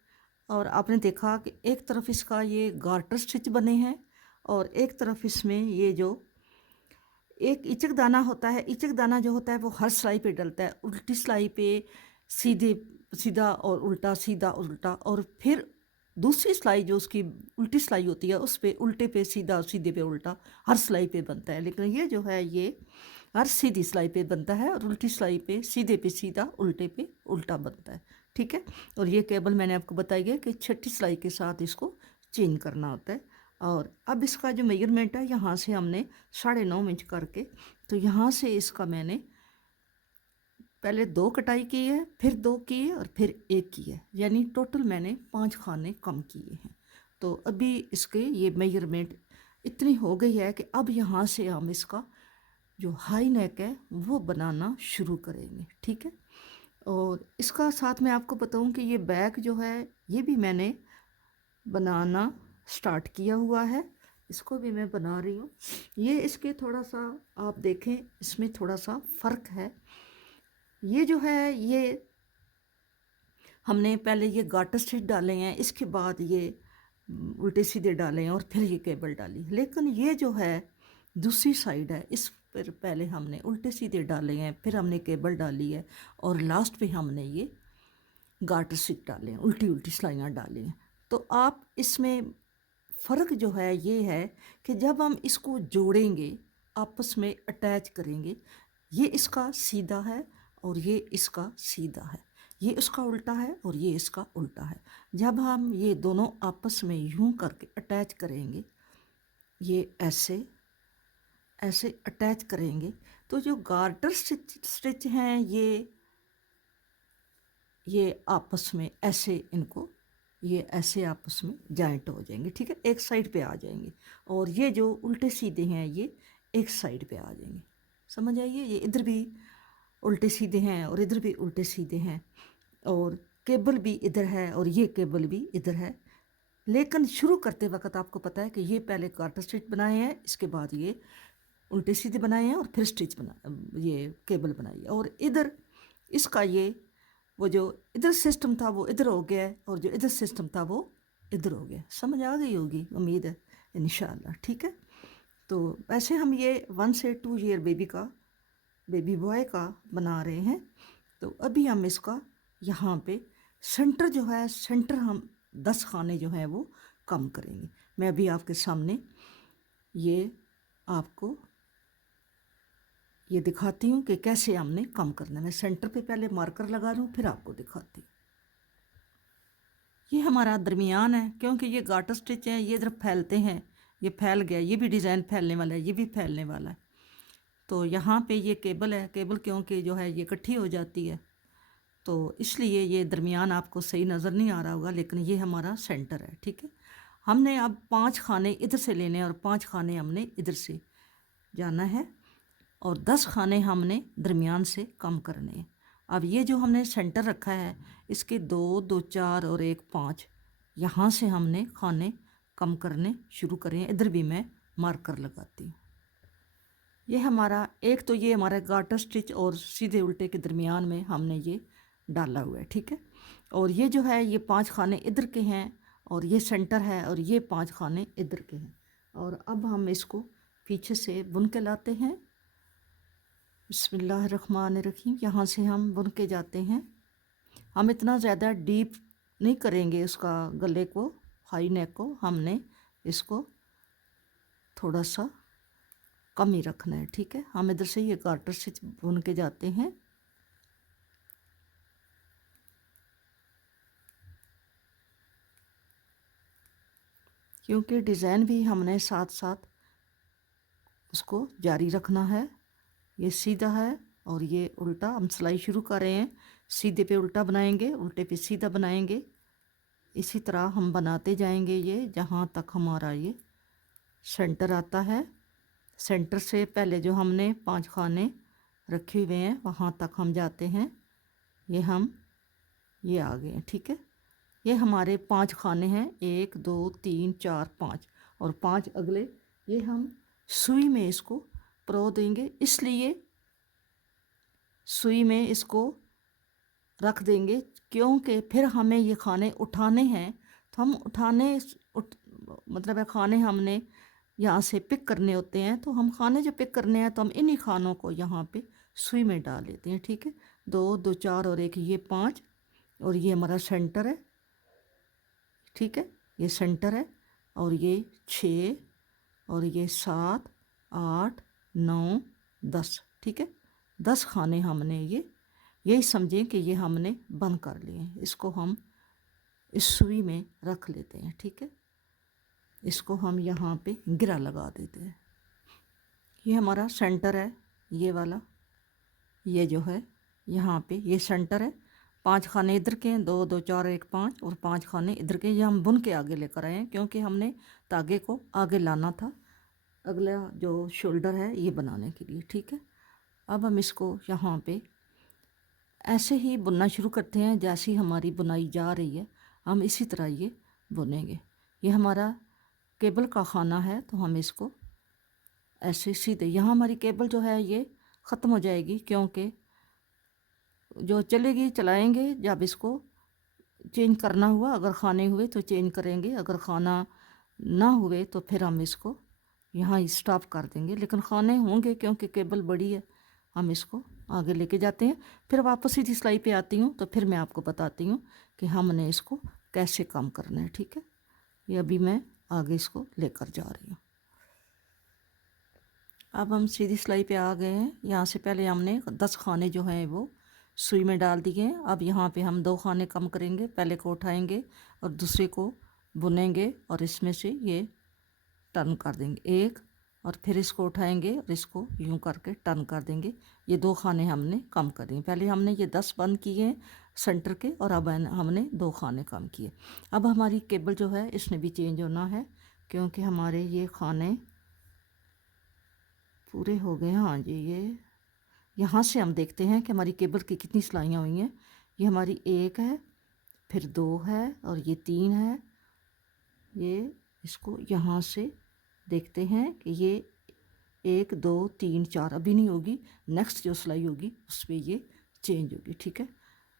और आपने देखा कि एक तरफ इसका ये गार्टर स्टिच बने हैं और एक तरफ इसमें ये जो एक इचक दाना होता है, इचक दाना जो होता है वो हर सिलाई पे डलता है। उल्टी सिलाई पे सीधे सीधा और उल्टा, सीधा और उल्टा, और फिर दूसरी सिलाई जो उसकी उल्टी सिलाई होती है उस पे उल्टे पे सीधा और सीधे पे उल्टा हर सिलाई पे बनता है। लेकिन ये जो है ये हर सीधी सिलाई पे बनता है और उल्टी सिलाई पे सीधे पे सीधा, उल्टे पे उल्टा बनता है। ठीक है, और ये केबल मैंने आपको बताई है कि 6ठी सिलाई के साथ इसको चेंज करना होता है। और अब इसका जो मेजरमेंट है यहाँ से हमने 9.5 इंच करके, तो यहाँ से इसका मैंने पहले 2 कटाई की है, फिर 2 की है और फिर 1 की है, यानी टोटल मैंने 5 खाने कम किए हैं। तो अभी इसके ये मेजरमेंट इतनी हो गई है कि अब यहाँ से हम इसका जो हाई नेक है वो बनाना शुरू करेंगे। ठीक है, और इसका साथ मैं आपको बताऊं कि ये बैक जो है ये भी मैंने बनाना स्टार्ट किया हुआ है, इसको भी मैं बना रही हूँ। ये इसके थोड़ा सा आप देखें, इसमें थोड़ा सा फ़र्क है। ये जो है ये हमने पहले ये गाटर स्टिच डाले हैं, इसके बाद ये उल्टे सीधे डाले हैं और फिर ये केबल डाली। लेकिन ये जो है दूसरी साइड है, इस पर पहले हमने उल्टे सीधे डाले हैं, फिर हमने केबल डाली है और लास्ट पे हमने ये गाटर स्टिच डाले हैं, उल्टी उल्टी सिलाइयाँ डाली हैं। तो आप इसमें फ़र्क जो है ये है कि जब हम इसको जोड़ेंगे, आपस में अटैच करेंगे, ये इसका सीधा है और ये इसका सीधा है, ये उसका उल्टा है और ये इसका उल्टा है। जब हम ये दोनों आपस में यूं करके अटैच करेंगे, ये ऐसे ऐसे अटैच करेंगे, तो जो गार्टर स्टिच हैं ये आपस में ऐसे इनको ये ऐसे आपस में जॉइंट हो जाएंगे, ठीक है, एक साइड पे आ जाएंगे। और ये जो उल्टे सीधे हैं ये एक साइड पे आ जाएंगे। समझ आइए, ये इधर भी उल्टे सीधे हैं और इधर भी उल्टे सीधे हैं, और केबल भी इधर है और ये केबल भी इधर है। लेकिन शुरू करते वक्त आपको पता है कि ये पहले गार्टर स्टिच बनाए हैं, इसके बाद ये उल्टे सीधे बनाए हैं और फिर स्टिच बना ये केबल बनाई है। और इधर इसका ये वो जो इधर सिस्टम था वो इधर हो गया है और जो इधर सिस्टम था वो इधर हो गया। समझ आ गई होगी उम्मीद है, इंशाल्लाह, ठीक है। तो वैसे हम ये 1 से 2 ईयर बेबी बॉय का बना रहे हैं। तो अभी हम इसका यहाँ पे सेंटर जो है, सेंटर हम 10 खाने जो हैं वो कम करेंगे। मैं अभी आपके सामने ये आपको ये दिखाती हूँ कि कैसे हमने कम करना है। मैं सेंटर पे पहले मार्कर लगा रही हूँ, फिर आपको दिखाती हूँ। ये हमारा दरमियान है, क्योंकि ये गाटर स्टिच है, ये इधर फैलते हैं, ये फैल गया, ये भी डिज़ाइन फैलने वाला है, ये भी फैलने वाला है। तो यहाँ पे ये केबल है, केबल क्योंकि जो है ये इकट्ठी हो जाती है, तो इसलिए ये दरमियान आपको सही नज़र नहीं आ रहा होगा, लेकिन ये हमारा सेंटर है, ठीक है। हमने अब 5 खाने इधर से लेने हैं और 5 खाने हमने इधर से जाना है और 10 खाने हमने दरमियान से कम करने हैं। अब ये जो हमने सेंटर रखा है, इसके 2, 2, 4 और 1, 5 यहाँ से हमने खाने कम करने शुरू करें। इधर भी मैं मार्कर लगाती हूँ। ये हमारा एक तो ये हमारा गाटर स्टिच और सीधे उल्टे के दरमियान में हमने ये डाला हुआ है, ठीक है। और ये जो है ये 5 खाने इधर के हैं और ये सेंटर है और ये 5 खाने इधर के हैं। और अब हम इसको पीछे से बुन के लाते हैं। बिस्मिल्लाहिर्रहमानिर्रहीम। यहाँ से हम बुन के जाते हैं। हम इतना ज़्यादा डीप नहीं करेंगे उसका गले को, हाई नेक को, हमने इसको थोड़ा सा कम ही रखना है, ठीक है। हम इधर से ये गार्टर स्टिच बुन के जाते हैं। क्योंकि डिज़ाइन भी हमने साथ साथ उसको जारी रखना है। ये सीधा है और ये उल्टा, हम सिलाई शुरू कर रहे हैं, सीधे पे उल्टा बनाएंगे, उल्टे पे सीधा बनाएंगे, इसी तरह हम बनाते जाएंगे ये जहाँ तक हमारा ये सेंटर आता है। सेंटर से पहले जो हमने 5 खाने रखे हुए हैं वहाँ तक हम जाते हैं। ये हम ये आ गए हैं, ठीक है। ये हमारे 5 खाने हैं, 1, 2, 3, 4, 5 और 5 अगले ये हम सुई में इसको परो देंगे, इसलिए सुई में इसको रख देंगे क्योंकि फिर हमें ये खाने उठाने हैं। तो हम मतलब है खाने हमने यहाँ से पिक करने होते हैं, तो हम खाने जो पिक करने हैं तो हम इन्हीं खानों को यहाँ पे सुई में डाल लेते हैं, ठीक है। 2, 2, 4 और 1 ये 5 और ये हमारा सेंटर है, ठीक है, ये सेंटर है। और ये 6 और ये 7, 8, 9, 10, ठीक है। 10 खाने हमने यही समझें कि ये हमने बंद कर लिए हैं। इसको हम इस सुई में रख लेते हैं, ठीक है। इसको हम यहाँ पे गिरा लगा देते हैं। ये हमारा सेंटर है, ये वाला, ये जो है यहाँ पे ये सेंटर है। 5 खाने इधर के हैं, 2, 2, 4, 1, 5 और 5 खाने इधर के। ये हम बुन के आगे लेकर आए हैं क्योंकि हमने धागे को आगे लाना था, अगला जो शोल्डर है ये बनाने के लिए, ठीक है। अब हम इसको यहाँ पे ऐसे ही बुनना शुरू करते हैं, जैसी हमारी बुनाई जा रही है हम इसी तरह ये बुनेंगे। ये हमारा केबल का खाना है, तो हम इसको ऐसे सीधे, यहाँ हमारी केबल जो है ये ख़त्म हो जाएगी, क्योंकि जो चलेगी चलाएंगे, जब इसको चेंज करना हुआ, अगर खाने हुए तो चेंज करेंगे, अगर खाना ना हुए तो फिर हम इसको यहाँ स्टॉप कर देंगे। लेकिन खाने होंगे क्योंकि केबल बड़ी है, हम इसको आगे लेके जाते हैं। फिर वापस सीधी सिलाई पे आती हूँ, तो फिर मैं आपको बताती हूँ कि हमने इसको कैसे काम करना है। ठीक है, ये अभी मैं आगे इसको लेकर जा रही हूँ। अब हम सीधी सिलाई पे आ गए हैं। यहाँ से पहले हमने 10 खाने जो हैं वो सुई में डाल दिए हैं। अब यहाँ पे हम 2 खाने कम करेंगे, पहले को उठाएंगे और दूसरे को बुनेंगे और इसमें से ये टर्न कर देंगे एक, और फिर इसको उठाएंगे और इसको यूं करके टर्न कर देंगे। ये 2 खाने हमने कम कर दिए। पहले हमने ये 10 बंद किए हैं सेंटर के, और अब हमने 2 खाने कम किए। अब हमारी केबल जो है इसने भी चेंज होना है, क्योंकि हमारे ये खाने पूरे हो गए हैं। हाँ जी, ये यहाँ से हम देखते हैं कि हमारी केबल की कितनी सिलाइयाँ हुई हैं। ये हमारी 1 है, फिर 2 है, और ये 3 है। ये इसको यहाँ से देखते हैं कि ये 1 2 3 4 अभी नहीं होगी, नेक्स्ट जो सिलाई होगी उस पर ये चेंज होगी। ठीक है,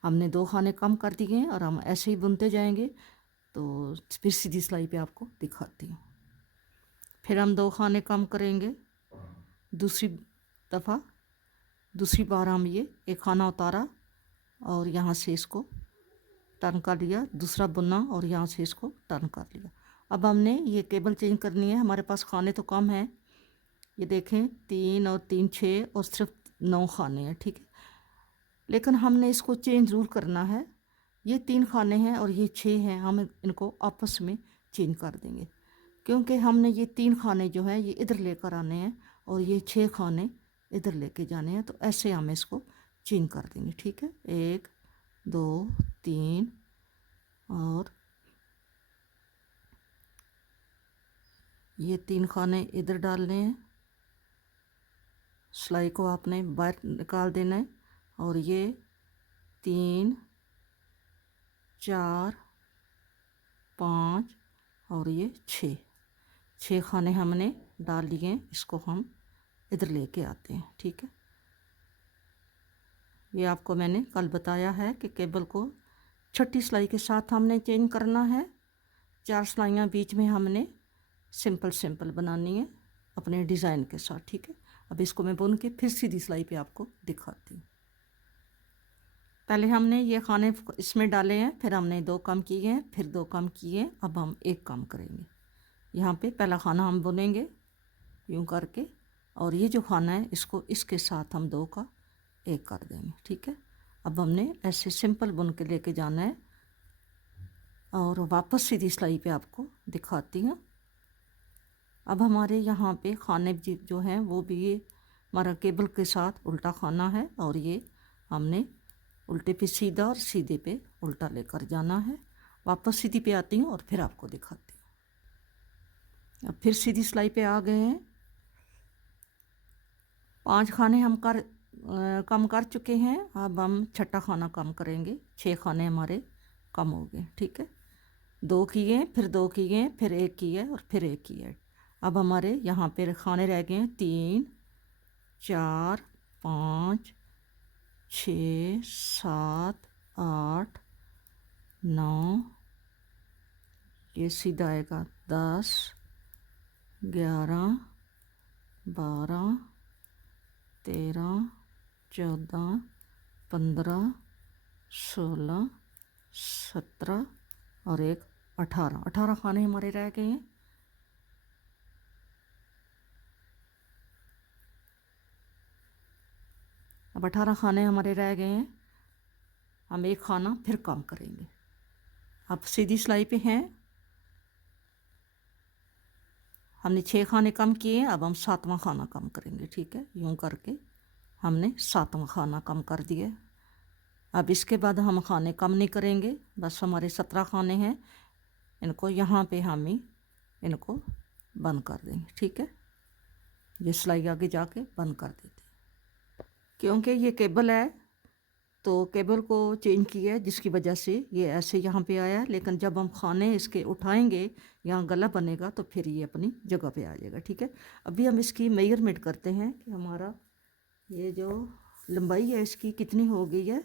हमने 2 खाने कम कर दिए हैं और हम ऐसे ही बुनते जाएंगे। तो फिर सीधी सिलाई पे आपको दिखाती हूँ। फिर हम 2 खाने कम करेंगे, दूसरी दफ़ा, दूसरी बार हम ये एक खाना उतारा और यहाँ से इसको टर्न कर लिया, दूसरा बुना और यहाँ से इसको टर्न कर लिया। अब हमने ये केबल चेंज करनी है। हमारे पास खाने तो कम हैं, ये देखें 3 और 3 6 और सिर्फ 9 खाने हैं। ठीक है, लेकिन हमने इसको चेंज ज़रूर करना है। ये 3 खाने हैं और ये 6 हैं, हम इनको आपस में चेंज कर देंगे, क्योंकि हमने ये 3 खाने जो हैं ये इधर लेकर आने हैं और ये 6 खाने इधर लेके जाने हैं। तो ऐसे हम इसको चेंज कर देंगे। ठीक है, 1 2 3 और ये 3 खाने इधर डालने हैं। सिलाई को आपने बाहर निकाल देना है, और ये 3 4 5 और ये 6 खाने हमने डाल लिए हैं। इसको हम इधर लेके आते हैं। ठीक है, ये आपको मैंने कल बताया है कि केबल को छठी सिलाई के साथ हमने चेंज करना है। 4 सिलाइयाँ बीच में हमने सिंपल सिंपल बनानी है अपने डिज़ाइन के साथ। ठीक है, अब इसको मैं बुन के फिर सीधी सिलाई पे आपको दिखाती हूँ। पहले हमने ये खाने इसमें डाले हैं, फिर हमने 2 कम किए हैं, फिर 2 कम किए हैं, अब हम 1 कम करेंगे। यहाँ पे पहला खाना हम बुनेंगे यूँ करके, और ये जो खाना है इसको इसके साथ हम 2 का 1 कर देंगे। ठीक है, अब हमने ऐसे सिंपल बुन के लेके जाना है और वापस सीधी सिलाई पे आपको दिखाती हूँ। अब हमारे यहाँ पे खाने जो हैं वो भी ये हमारा केबल के साथ उल्टा खाना है, और ये हमने उल्टे पे सीधा और सीधे पे उल्टा लेकर जाना है। वापस सीधी पे आती हूँ और फिर आपको दिखाती हूँ। अब फिर सीधी सिलाई पे आ गए हैं। 5 खाने हम कम कर चुके हैं। अब हम छठा खाना कम करेंगे। 6 खाने हमारे कम हो गए। ठीक है, 2 किए, फिर 2 किए, फिर 1 किए और फिर 1 किए। अब हमारे यहाँ पे खाने रह गए हैं 3 4 5 6 7 8 9, ये सीधा आएगा 10 11 12 13 14 15 16 17 और एक 18 खाने हमारे रह गए हैं। अब 18 खाने हमारे रह गए हैं। हम 1 खाना फिर कम करेंगे। अब सीधी सिलाई पे हैं, हमने 6 खाने कम किए हैं। अब हम 7वां खाना कम करेंगे। ठीक है, यूँ करके हमने 7वां खाना कम कर दिया। अब इसके बाद हम खाने कम नहीं करेंगे, बस हमारे 17 खाने हैं। इनको यहाँ पे हम ही इनको बंद कर देंगे। ठीक है, ये सिलाई आगे जाके बंद कर देते हैं। क्योंकि ये केबल है तो केबल को चेंज किया है, जिसकी वजह से ये ऐसे यहाँ पे आया है। लेकिन जब हम खाने इसके उठाएंगे, यहाँ गला बनेगा, तो फिर ये अपनी जगह पे आ जाएगा। ठीक है, अभी हम इसकी मेजरमेंट करते हैं कि हमारा ये जो लंबाई है इसकी कितनी हो गई है।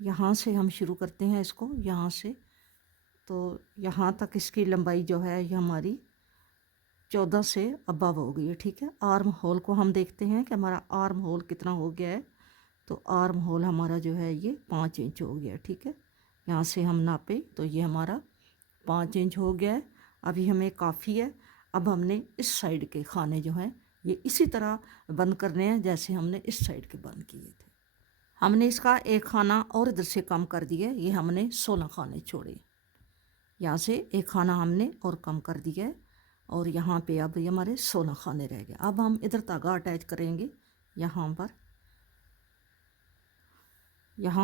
यहाँ से हम शुरू करते हैं इसको, यहाँ से तो यहाँ तक इसकी लंबाई जो है ये हमारी 14 से अबव हो गई है। ठीक है, आर्म होल को हम देखते हैं कि हमारा आर्म होल कितना हो गया है। तो आर्म होल हमारा जो है ये 5 इंच हो गया। ठीक है, यहाँ से हम नापे तो ये हमारा 5 इंच हो गया है। अभी हमें काफ़ी है। अब हमने इस साइड के खाने जो हैं ये इसी तरह बंद करने हैं जैसे हमने इस साइड के बंद किए थे। हमने इसका एक खाना और इधर से कम कर दिया, ये हमने 16 खाने छोड़े। यहाँ से एक खाना हमने और कम कर दिया है और यहाँ पे अब ये हमारे 16 खाने रह गए। अब हम इधर धागा अटैच करेंगे, यहाँ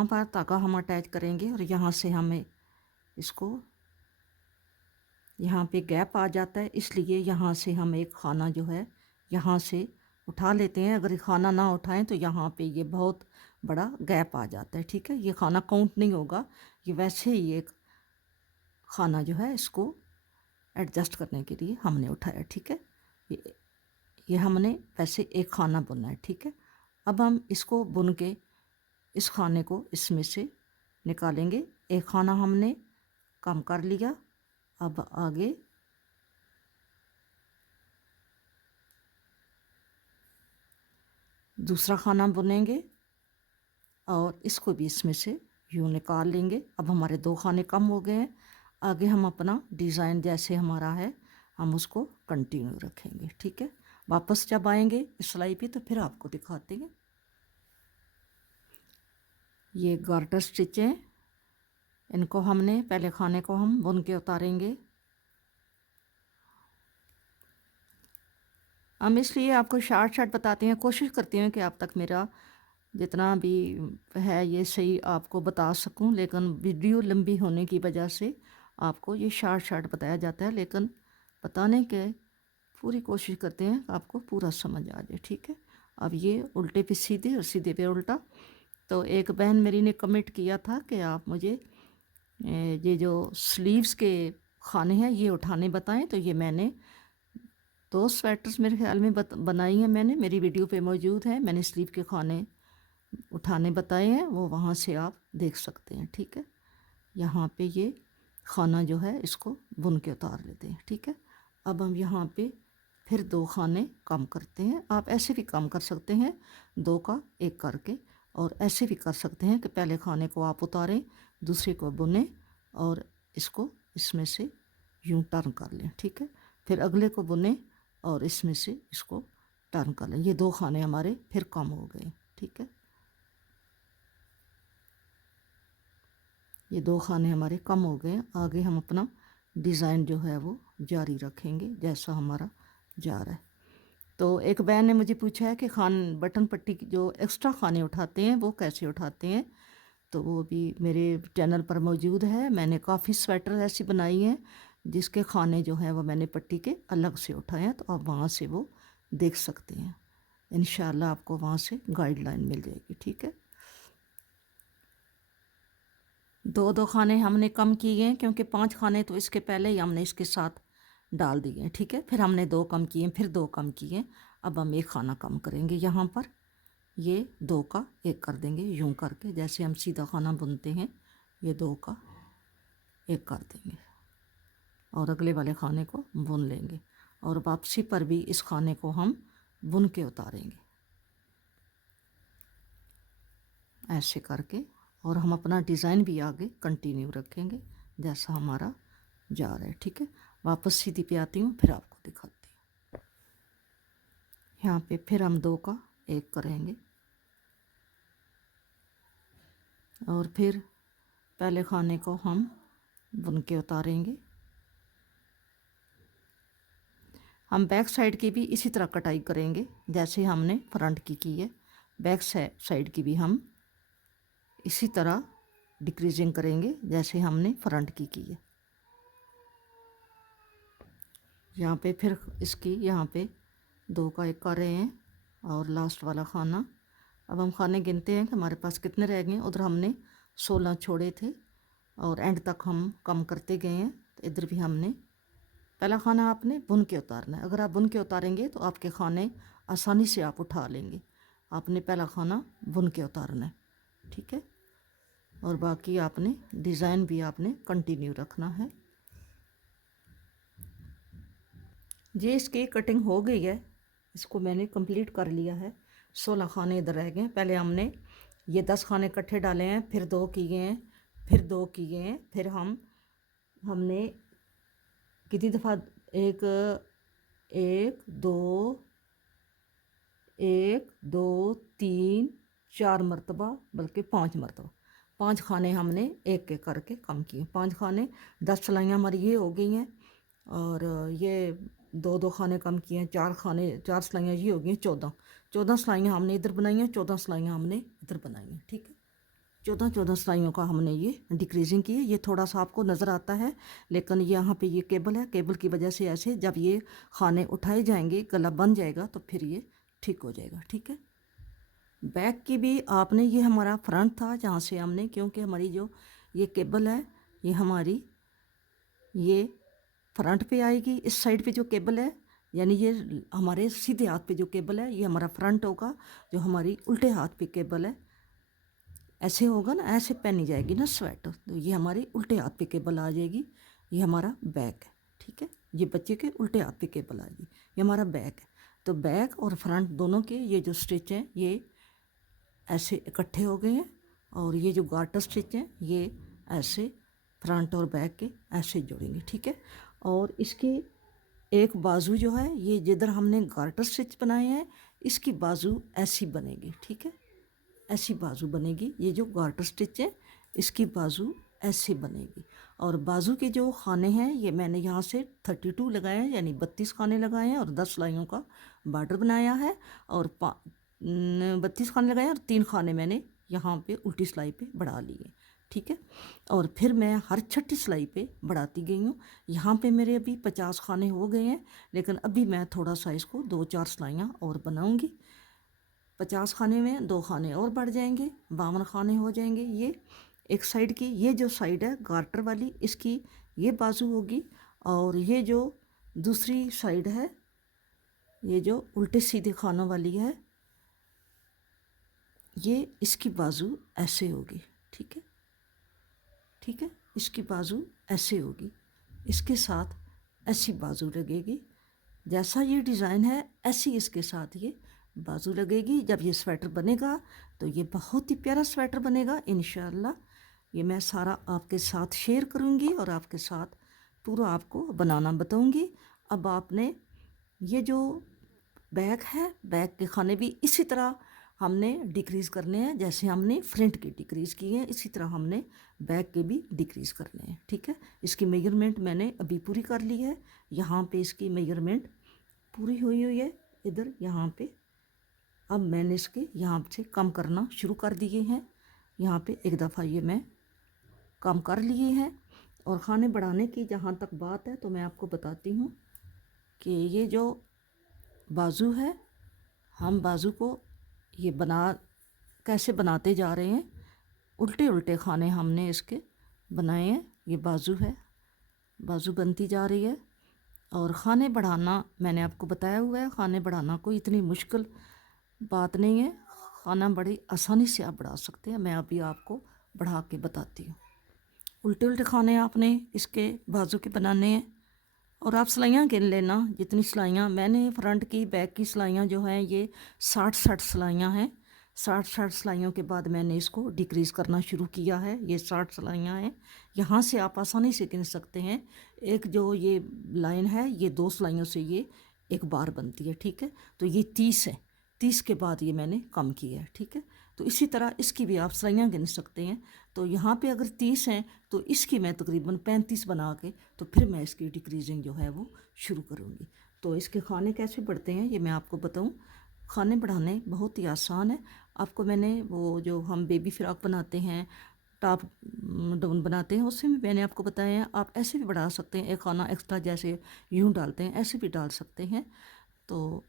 पर धागा हम अटैच करेंगे और यहाँ से हमें इसको, यहाँ पे गैप आ जाता है, इसलिए यहाँ से हम एक खाना जो है यहाँ से उठा लेते हैं। अगर खाना ना उठाएं तो यहाँ पे ये बहुत बड़ा गैप आ जाता है। ठीक है, ये खाना काउंट नहीं होगा, ये वैसे ही एक खाना जो है इसको एडजस्ट करने के लिए हमने उठाया। ठीक है, ये हमने वैसे एक खाना बुनना है। ठीक है, अब हम इसको बुन के इस खाने को इसमें से निकालेंगे। एक खाना हमने कम कर लिया, अब आगे दूसरा खाना बुनेंगे और इसको भी इसमें से यूँ निकाल लेंगे। अब हमारे 2 खाने कम हो गए हैं। आगे हम अपना डिज़ाइन जैसे हमारा है हम उसको कंटिन्यू रखेंगे। ठीक है, वापस जब आएंगे इस सिलाई पे तो फिर आपको दिखाते हैं। ये गार्टर स्टिच है, इनको हमने पहले खाने को हम बुन के उतारेंगे। हम इसलिए आपको शार्ट बताते हैं, कोशिश करती हूँ कि आप तक मेरा जितना भी है ये सही आपको बता सकूं, लेकिन वीडियो लंबी होने की वजह से आपको ये शार्ट बताया जाता है। लेकिन बताने के पूरी कोशिश करते हैं आपको पूरा समझ आ जाए। ठीक है, अब ये उल्टे पे सीधे और सीधे पे उल्टा। तो एक बहन मेरी ने कमेंट किया था कि आप मुझे ये जो स्लीव्स के खाने हैं ये उठाने बताएं। तो ये मैंने 2 स्वेटर्स मेरे ख्याल में बनाई हैं मैंने, मेरी वीडियो पे मौजूद है। मैंने स्लीव के खाने उठाने बताए हैं, वो वहाँ से आप देख सकते हैं। ठीक है, यहाँ पे ये खाना जो है इसको बुन के उतार लेते हैं। ठीक है, अब हम यहाँ पे फिर 2 खाने कम करते हैं। आप ऐसे भी कम कर सकते हैं 2 का 1 करके, और ऐसे भी कर सकते हैं कि पहले खाने को आप उतारें, दूसरे को बुनें और इसको इसमें से यूँ टर्न कर लें। ठीक है, फिर अगले को बुनें और इसमें से इसको टर्न कर लें। ये 2 खाने हमारे फिर कम हो गए। ठीक है, ये 2 खाने हमारे कम हो गए। आगे हम अपना डिज़ाइन जो है वो जारी रखेंगे जैसा हमारा जा रहा है। तो एक बहन ने मुझे पूछा है कि बटन पट्टी की जो एक्स्ट्रा खाने उठाते हैं वो कैसे उठाते हैं, तो वो भी मेरे चैनल पर मौजूद है। मैंने काफ़ी स्वेटर ऐसी बनाई हैं जिसके खाने जो हैं वो मैंने पट्टी के अलग से उठाए हैं, तो आप वहाँ से वो देख सकते हैं। इंशाल्लाह आपको वहाँ से गाइडलाइन मिल जाएगी। ठीक है, 2 खाने हमने कम किए हैं क्योंकि 5 खाने तो इसके पहले ही हमने इसके साथ डाल दिए हैं। ठीक है, फिर हमने 2 कम किए, फिर 2 कम किए। अब हम 1 खाना कम करेंगे, यहाँ पर ये 2 का 1 कर देंगे यूँ करके, जैसे हम सीधा खाना बुनते हैं ये 2 का 1 कर देंगे और अगले वाले खाने को बुन लेंगे और वापसी पर भी इस खाने को हम बुन के उतारेंगे ऐसे करके। और हम अपना डिज़ाइन भी आगे कंटिन्यू रखेंगे जैसा हमारा जा रहा है। ठीक है, वापस सीधी पे आती हूँ, फिर आपको दिखाती हूँ। यहाँ पे फिर हम 2 का 1 करेंगे और फिर पहले खाने को हम बुन के उतारेंगे। हम बैक साइड की भी इसी तरह कटाई करेंगे जैसे हमने फ्रंट की है। बैक साइड की भी हम इसी तरह डिक्रीजिंग करेंगे जैसे हमने फ्रंट की है। यहाँ पे फिर इसकी यहाँ पे 2 का 1 कर रहे हैं और लास्ट वाला खाना अब हम खाने गिनते हैं कि हमारे पास कितने रह गए। उधर हमने 16 छोड़े थे और एंड तक हम कम करते गए हैं। तो इधर भी हमने पहला खाना आपने बुन के उतारना है। अगर आप बुन के उतारेंगे तो आपके खाने आसानी से आप उठा लेंगे। आपने पहला खाना बुन के उतारना है, ठीक है। और बाकी आपने डिज़ाइन भी आपने कंटिन्यू रखना है। ये इसकी कटिंग हो गई है, इसको मैंने कंप्लीट कर लिया है। 16 खाने इधर रह गए। पहले हमने ये 10 खाने इकट्ठे डाले हैं, फिर 2 किए हैं, फिर 2 किए हैं, फिर हमने कितनी दफ़ा एक एक दो एक दो 3 4 मरतबा, बल्कि 5 मरतबा 5 खाने हमने एक एक करके कम किए। 5 खाने 10 सिलाइयाँ हमारी ये हो गई हैं और ये 2 खाने कम किए हैं। 4 सिलाइयाँ ये हो गई हैं। 14 सिलाइयाँ हमने इधर बनाई हैं, 14 सिलाइयाँ हमने इधर बनाई हैं, ठीक है। 14 सिलाइयों का हमने ये डिक्रीजिंग की है। ये थोड़ा सा आपको नज़र आता है, लेकिन यहाँ पे ये केबल है, केबल की वजह से ऐसे जब ये खाने उठाए जाएंगे, गला बन जाएगा तो फिर ये ठीक हो जाएगा, ठीक है। बैक की भी आपने, ये हमारा फ्रंट था जहाँ से हमने, क्योंकि हमारी जो ये केबल है ये हमारी ये फ्रंट पे आएगी। इस साइड पे जो केबल है, यानी ये हमारे सीधे हाथ पे जो केबल है ये हमारा फ्रंट होगा। जो हमारी उल्टे हाथ पे केबल है ऐसे होगा ना, ऐसे पहनी जाएगी ना स्वेटर, तो ये हमारी उल्टे हाथ पे केबल आ जाएगी। ये हमारा बैक है, ठीक है। ये बच्चे के उल्टे हाथ पे केबल आ जाएगी, ये हमारा बैक है। तो बैक और फ्रंट दोनों के ये जो स्टिच हैं ये ऐसे इकट्ठे हो गए हैं, और ये जो गार्टर स्टिच हैं ये ऐसे फ्रंट और बैक के ऐसे जोड़ेंगे, ठीक है। और इसकी एक बाजू जो है, ये जिधर हमने गार्टर स्टिच बनाए हैं इसकी बाजू ऐसी बनेगी, ठीक है। ऐसी बाजू बनेगी। ये जो गार्टर स्टिच है इसकी बाजू ऐसी बनेगी। और बाजू के जो खाने हैं ये मैंने यहाँ से 32 लगाए हैं, यानी 32 खाने लगाए हैं और 10 सिलाइयों का बॉर्डर बनाया है। और 32 खाने लगाए हैं और 3 खाने मैंने यहाँ पे उल्टी सिलाई पे बढ़ा लिए, ठीक है। और फिर मैं हर छठी सिलाई पे बढ़ाती गई हूँ। यहाँ पे मेरे अभी 50 खाने हो गए हैं, लेकिन अभी मैं थोड़ा सा इसको 2-4 सिलाइयाँ और बनाऊँगी। 50 खाने में 2 खाने और बढ़ जाएंगे, 52 खाने हो जाएंगे। ये एक साइड की, ये जो साइड है गार्टर वाली, इसकी ये बाजू होगी। और ये जो दूसरी साइड है, ये जो उल्टे सीधे खानों वाली है, ये इसकी बाजू ऐसे होगी, ठीक है, ठीक है। इसकी बाजू ऐसे होगी, इसके साथ ऐसी बाजू लगेगी। जैसा ये डिज़ाइन है ऐसी इसके साथ ये बाजू लगेगी। जब ये स्वेटर बनेगा तो ये बहुत ही प्यारा स्वेटर बनेगा इंशाल्लाह। ये मैं सारा आपके साथ शेयर करूँगी और आपके साथ पूरा आपको बनाना बताऊँगी। अब आपने ये जो बैक है, बैक के खाने भी इसी तरह हमने डिक्रीज़ करने हैं, जैसे हमने फ्रंट की डिक्रीज़ की है इसी तरह हमने बैक के भी डिक्रीज़ करने हैं, ठीक है। इसकी मेजरमेंट मैंने अभी पूरी कर ली है। यहाँ पे इसकी मेजरमेंट पूरी हुई है इधर, यहाँ पे। अब मैंने इसके यहाँ से कम करना शुरू कर दिए हैं। यहाँ पे एक दफ़ा ये मैं कम कर लिए हैं। और खाने बढ़ाने की जहाँ तक बात है तो मैं आपको बताती हूँ कि ये जो बाजू है, हम बाजू को ये कैसे बनाते जा रहे हैं। उल्टे उल्टे खाने हमने इसके बनाए हैं। ये बाजू है, बाजू बनती जा रही है। और खाने बढ़ाना मैंने आपको बताया हुआ है, खाने बढ़ाना कोई इतनी मुश्किल बात नहीं है। खाना बड़ी आसानी से आप बढ़ा सकते हैं। मैं अभी आपको बढ़ा के बताती हूँ। उल्टे उल्टे खाने आपने इसके बाजू के बनाने हैं। और आप सिलाइयाँ गिन लेना, जितनी सिलाइयाँ मैंने फ्रंट की बैक की सिलाइयाँ जो हैं ये 60 सिलाइयाँ हैं। 60 सिलाइयों के बाद मैंने इसको डिक्रीज़ करना शुरू किया है। ये 60 सिलाइयाँ हैं। यहाँ से आप आसानी से गिन सकते हैं। एक जो ये लाइन है ये 2 सिलाइयों से ये एक बार बनती है, ठीक है। तो ये 30 है, 30 के बाद ये मैंने कम किया है, ठीक है। तो इसी तरह इसकी भी आप सिलाइयाँ गिन सकते हैं। तो यहाँ पे अगर 30 हैं तो इसकी मैं तकरीबन 35 बना के तो फिर मैं इसकी डिक्रीजिंग जो है वो शुरू करूँगी। तो इसके खाने कैसे बढ़ते हैं ये मैं आपको बताऊँ। खाने बढ़ाने बहुत ही आसान है। आपको मैंने वो जो हम बेबी फ्रॉक बनाते हैं, टॉप डाउन बनाते हैं, उससे भी मैंने आपको बताया है। आप ऐसे भी बढ़ा सकते हैं, एक खाना एक्स्ट्रा जैसे यूँ डालते हैं ऐसे भी डाल सकते हैं। तो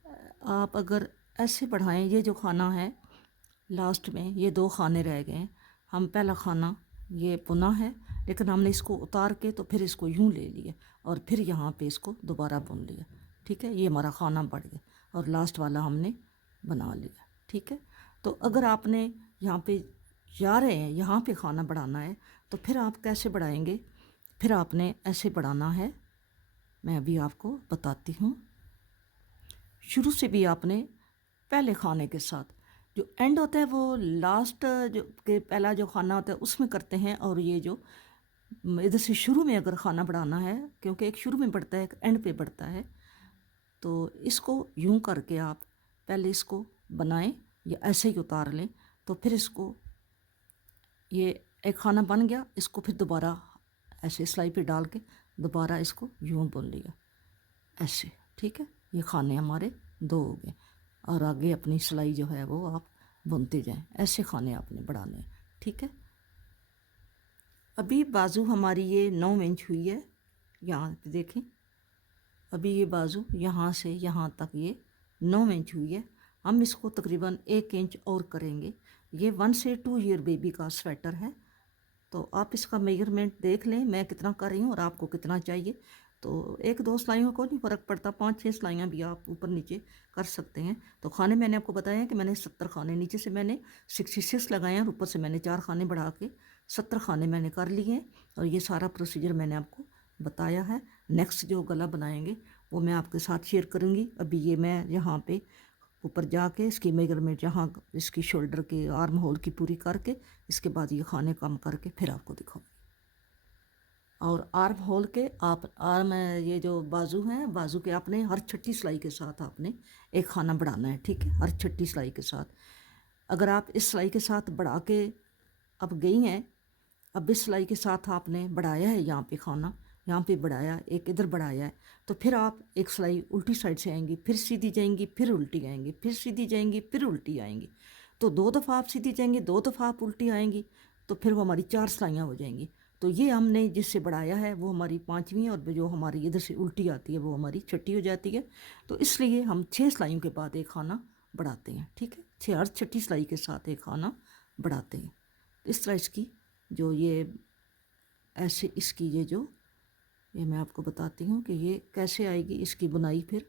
आप अगर ऐसे बढ़ाएं, ये जो खाना है लास्ट में ये 2 खाने रह गए हैं। हम पहला खाना ये बुना है, लेकिन हमने इसको उतार के तो फिर इसको यूं ले लिया और फिर यहाँ पे इसको दोबारा बुन लिया। ठीक है, ये हमारा खाना बढ़ गया और लास्ट वाला हमने बना लिया। ठीक है, तो अगर आपने यहाँ पे जा रहे हैं, यहाँ पे खाना बढ़ाना है, तो फिर आप कैसे बढ़ाएंगे? फिर आपने ऐसे बढ़ाना है, मैं अभी आपको बताती हूँ। शुरू से भी आपने पहले खाने के साथ, जो एंड होता है वो लास्ट जो के पहला जो खाना होता है उसमें करते हैं, और ये जो इधर से शुरू में अगर खाना बढ़ाना है, क्योंकि एक शुरू में बढ़ता है एक एंड पे बढ़ता है, तो इसको यूं करके आप पहले इसको बनाएं या ऐसे ही उतार लें। तो फिर इसको, ये एक खाना बन गया, इसको फिर दोबारा ऐसे सिलाई पे डाल के दोबारा इसको यूं बुन लिया ऐसे। ठीक है, ये खाने हमारे 2 हो गए, और आगे अपनी सिलाई जो है वो आप बुनते जाएं। ऐसे खाने आपने बढ़ाने हैं। ठीक है, अभी बाजू हमारी ये 9 इंच हुई है, यहाँ पे देखें। अभी ये बाजू यहाँ से यहाँ तक ये 9 इंच हुई है। हम इसको तकरीबन 1 इंच और करेंगे। ये 1 से 2 ईयर बेबी का स्वेटर है, तो आप इसका मेजरमेंट देख लें मैं कितना कर रही हूँ और आपको कितना चाहिए। तो 1-2 सिलाइयों को नहीं फ़र्क पड़ता, 5-6 सिलाइयाँ भी आप ऊपर नीचे कर सकते हैं। तो खाने मैंने आपको बताया कि मैंने 70 खाने, नीचे से मैंने 66 लगाए हैं और ऊपर से मैंने 4 खाने बढ़ा के 70 खाने मैंने कर लिए हैं। और ये सारा प्रोसीजर मैंने आपको बताया है। नेक्स्ट जो गला बनाएंगे वो मैं आपके साथ शेयर करूँगी। अभी ये मैं यहाँ पे ऊपर जाके इसकी मेजरमेंट यहाँ इसकी शोल्डर के आर्म होल की पूरी करके, इसके बाद ये खाने कम करके फिर आपको दिखाऊंगी। और आर्म होल के आप आर्म, ये जो बाजू हैं, बाजू के आपने हर छठी सिलाई के साथ आपने एक खाना बढ़ाना है। ठीक है, हर छठी सिलाई के साथ। अगर आप इस सिलाई के साथ बढ़ा के अब गई हैं, अब इस सिलाई के साथ आपने बढ़ाया है, यहाँ पे खाना यहाँ पे बढ़ाया, एक इधर बढ़ाया है, तो फिर आप एक सिलाई उल्टी साइड से आएंगी, फिर सीधी जाएंगी, फिर उल्टी आएंगी, फिर सीधी जाएंगी, फिर उल्टी आएंगी। तो 2 दफ़ा आप सीधी जाएंगी, 2 दफ़ा आप उल्टी आएंगी, तो फिर वो हमारी 4 सिलाइयाँ हो जाएंगी। तो ये हमने जिससे बढ़ाया है वो हमारी 5वीं, और जो हमारी इधर से उल्टी आती है वो हमारी छठी हो जाती है। तो इसलिए हम 6 सिलाइयों के बाद एक खाना बढ़ाते हैं। ठीक है, 6 हर छठी सिलाई के साथ एक खाना बढ़ाते हैं। इस तरह इसकी जो ये ऐसे इसकी ये मैं आपको बताती हूँ कि ये कैसे आएगी इसकी बुनाई, फिर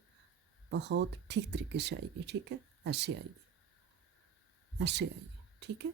बहुत ठीक तरीके से आएगी। ठीक है, ऐसे आएगी, ऐसे आएगी। ठीक है,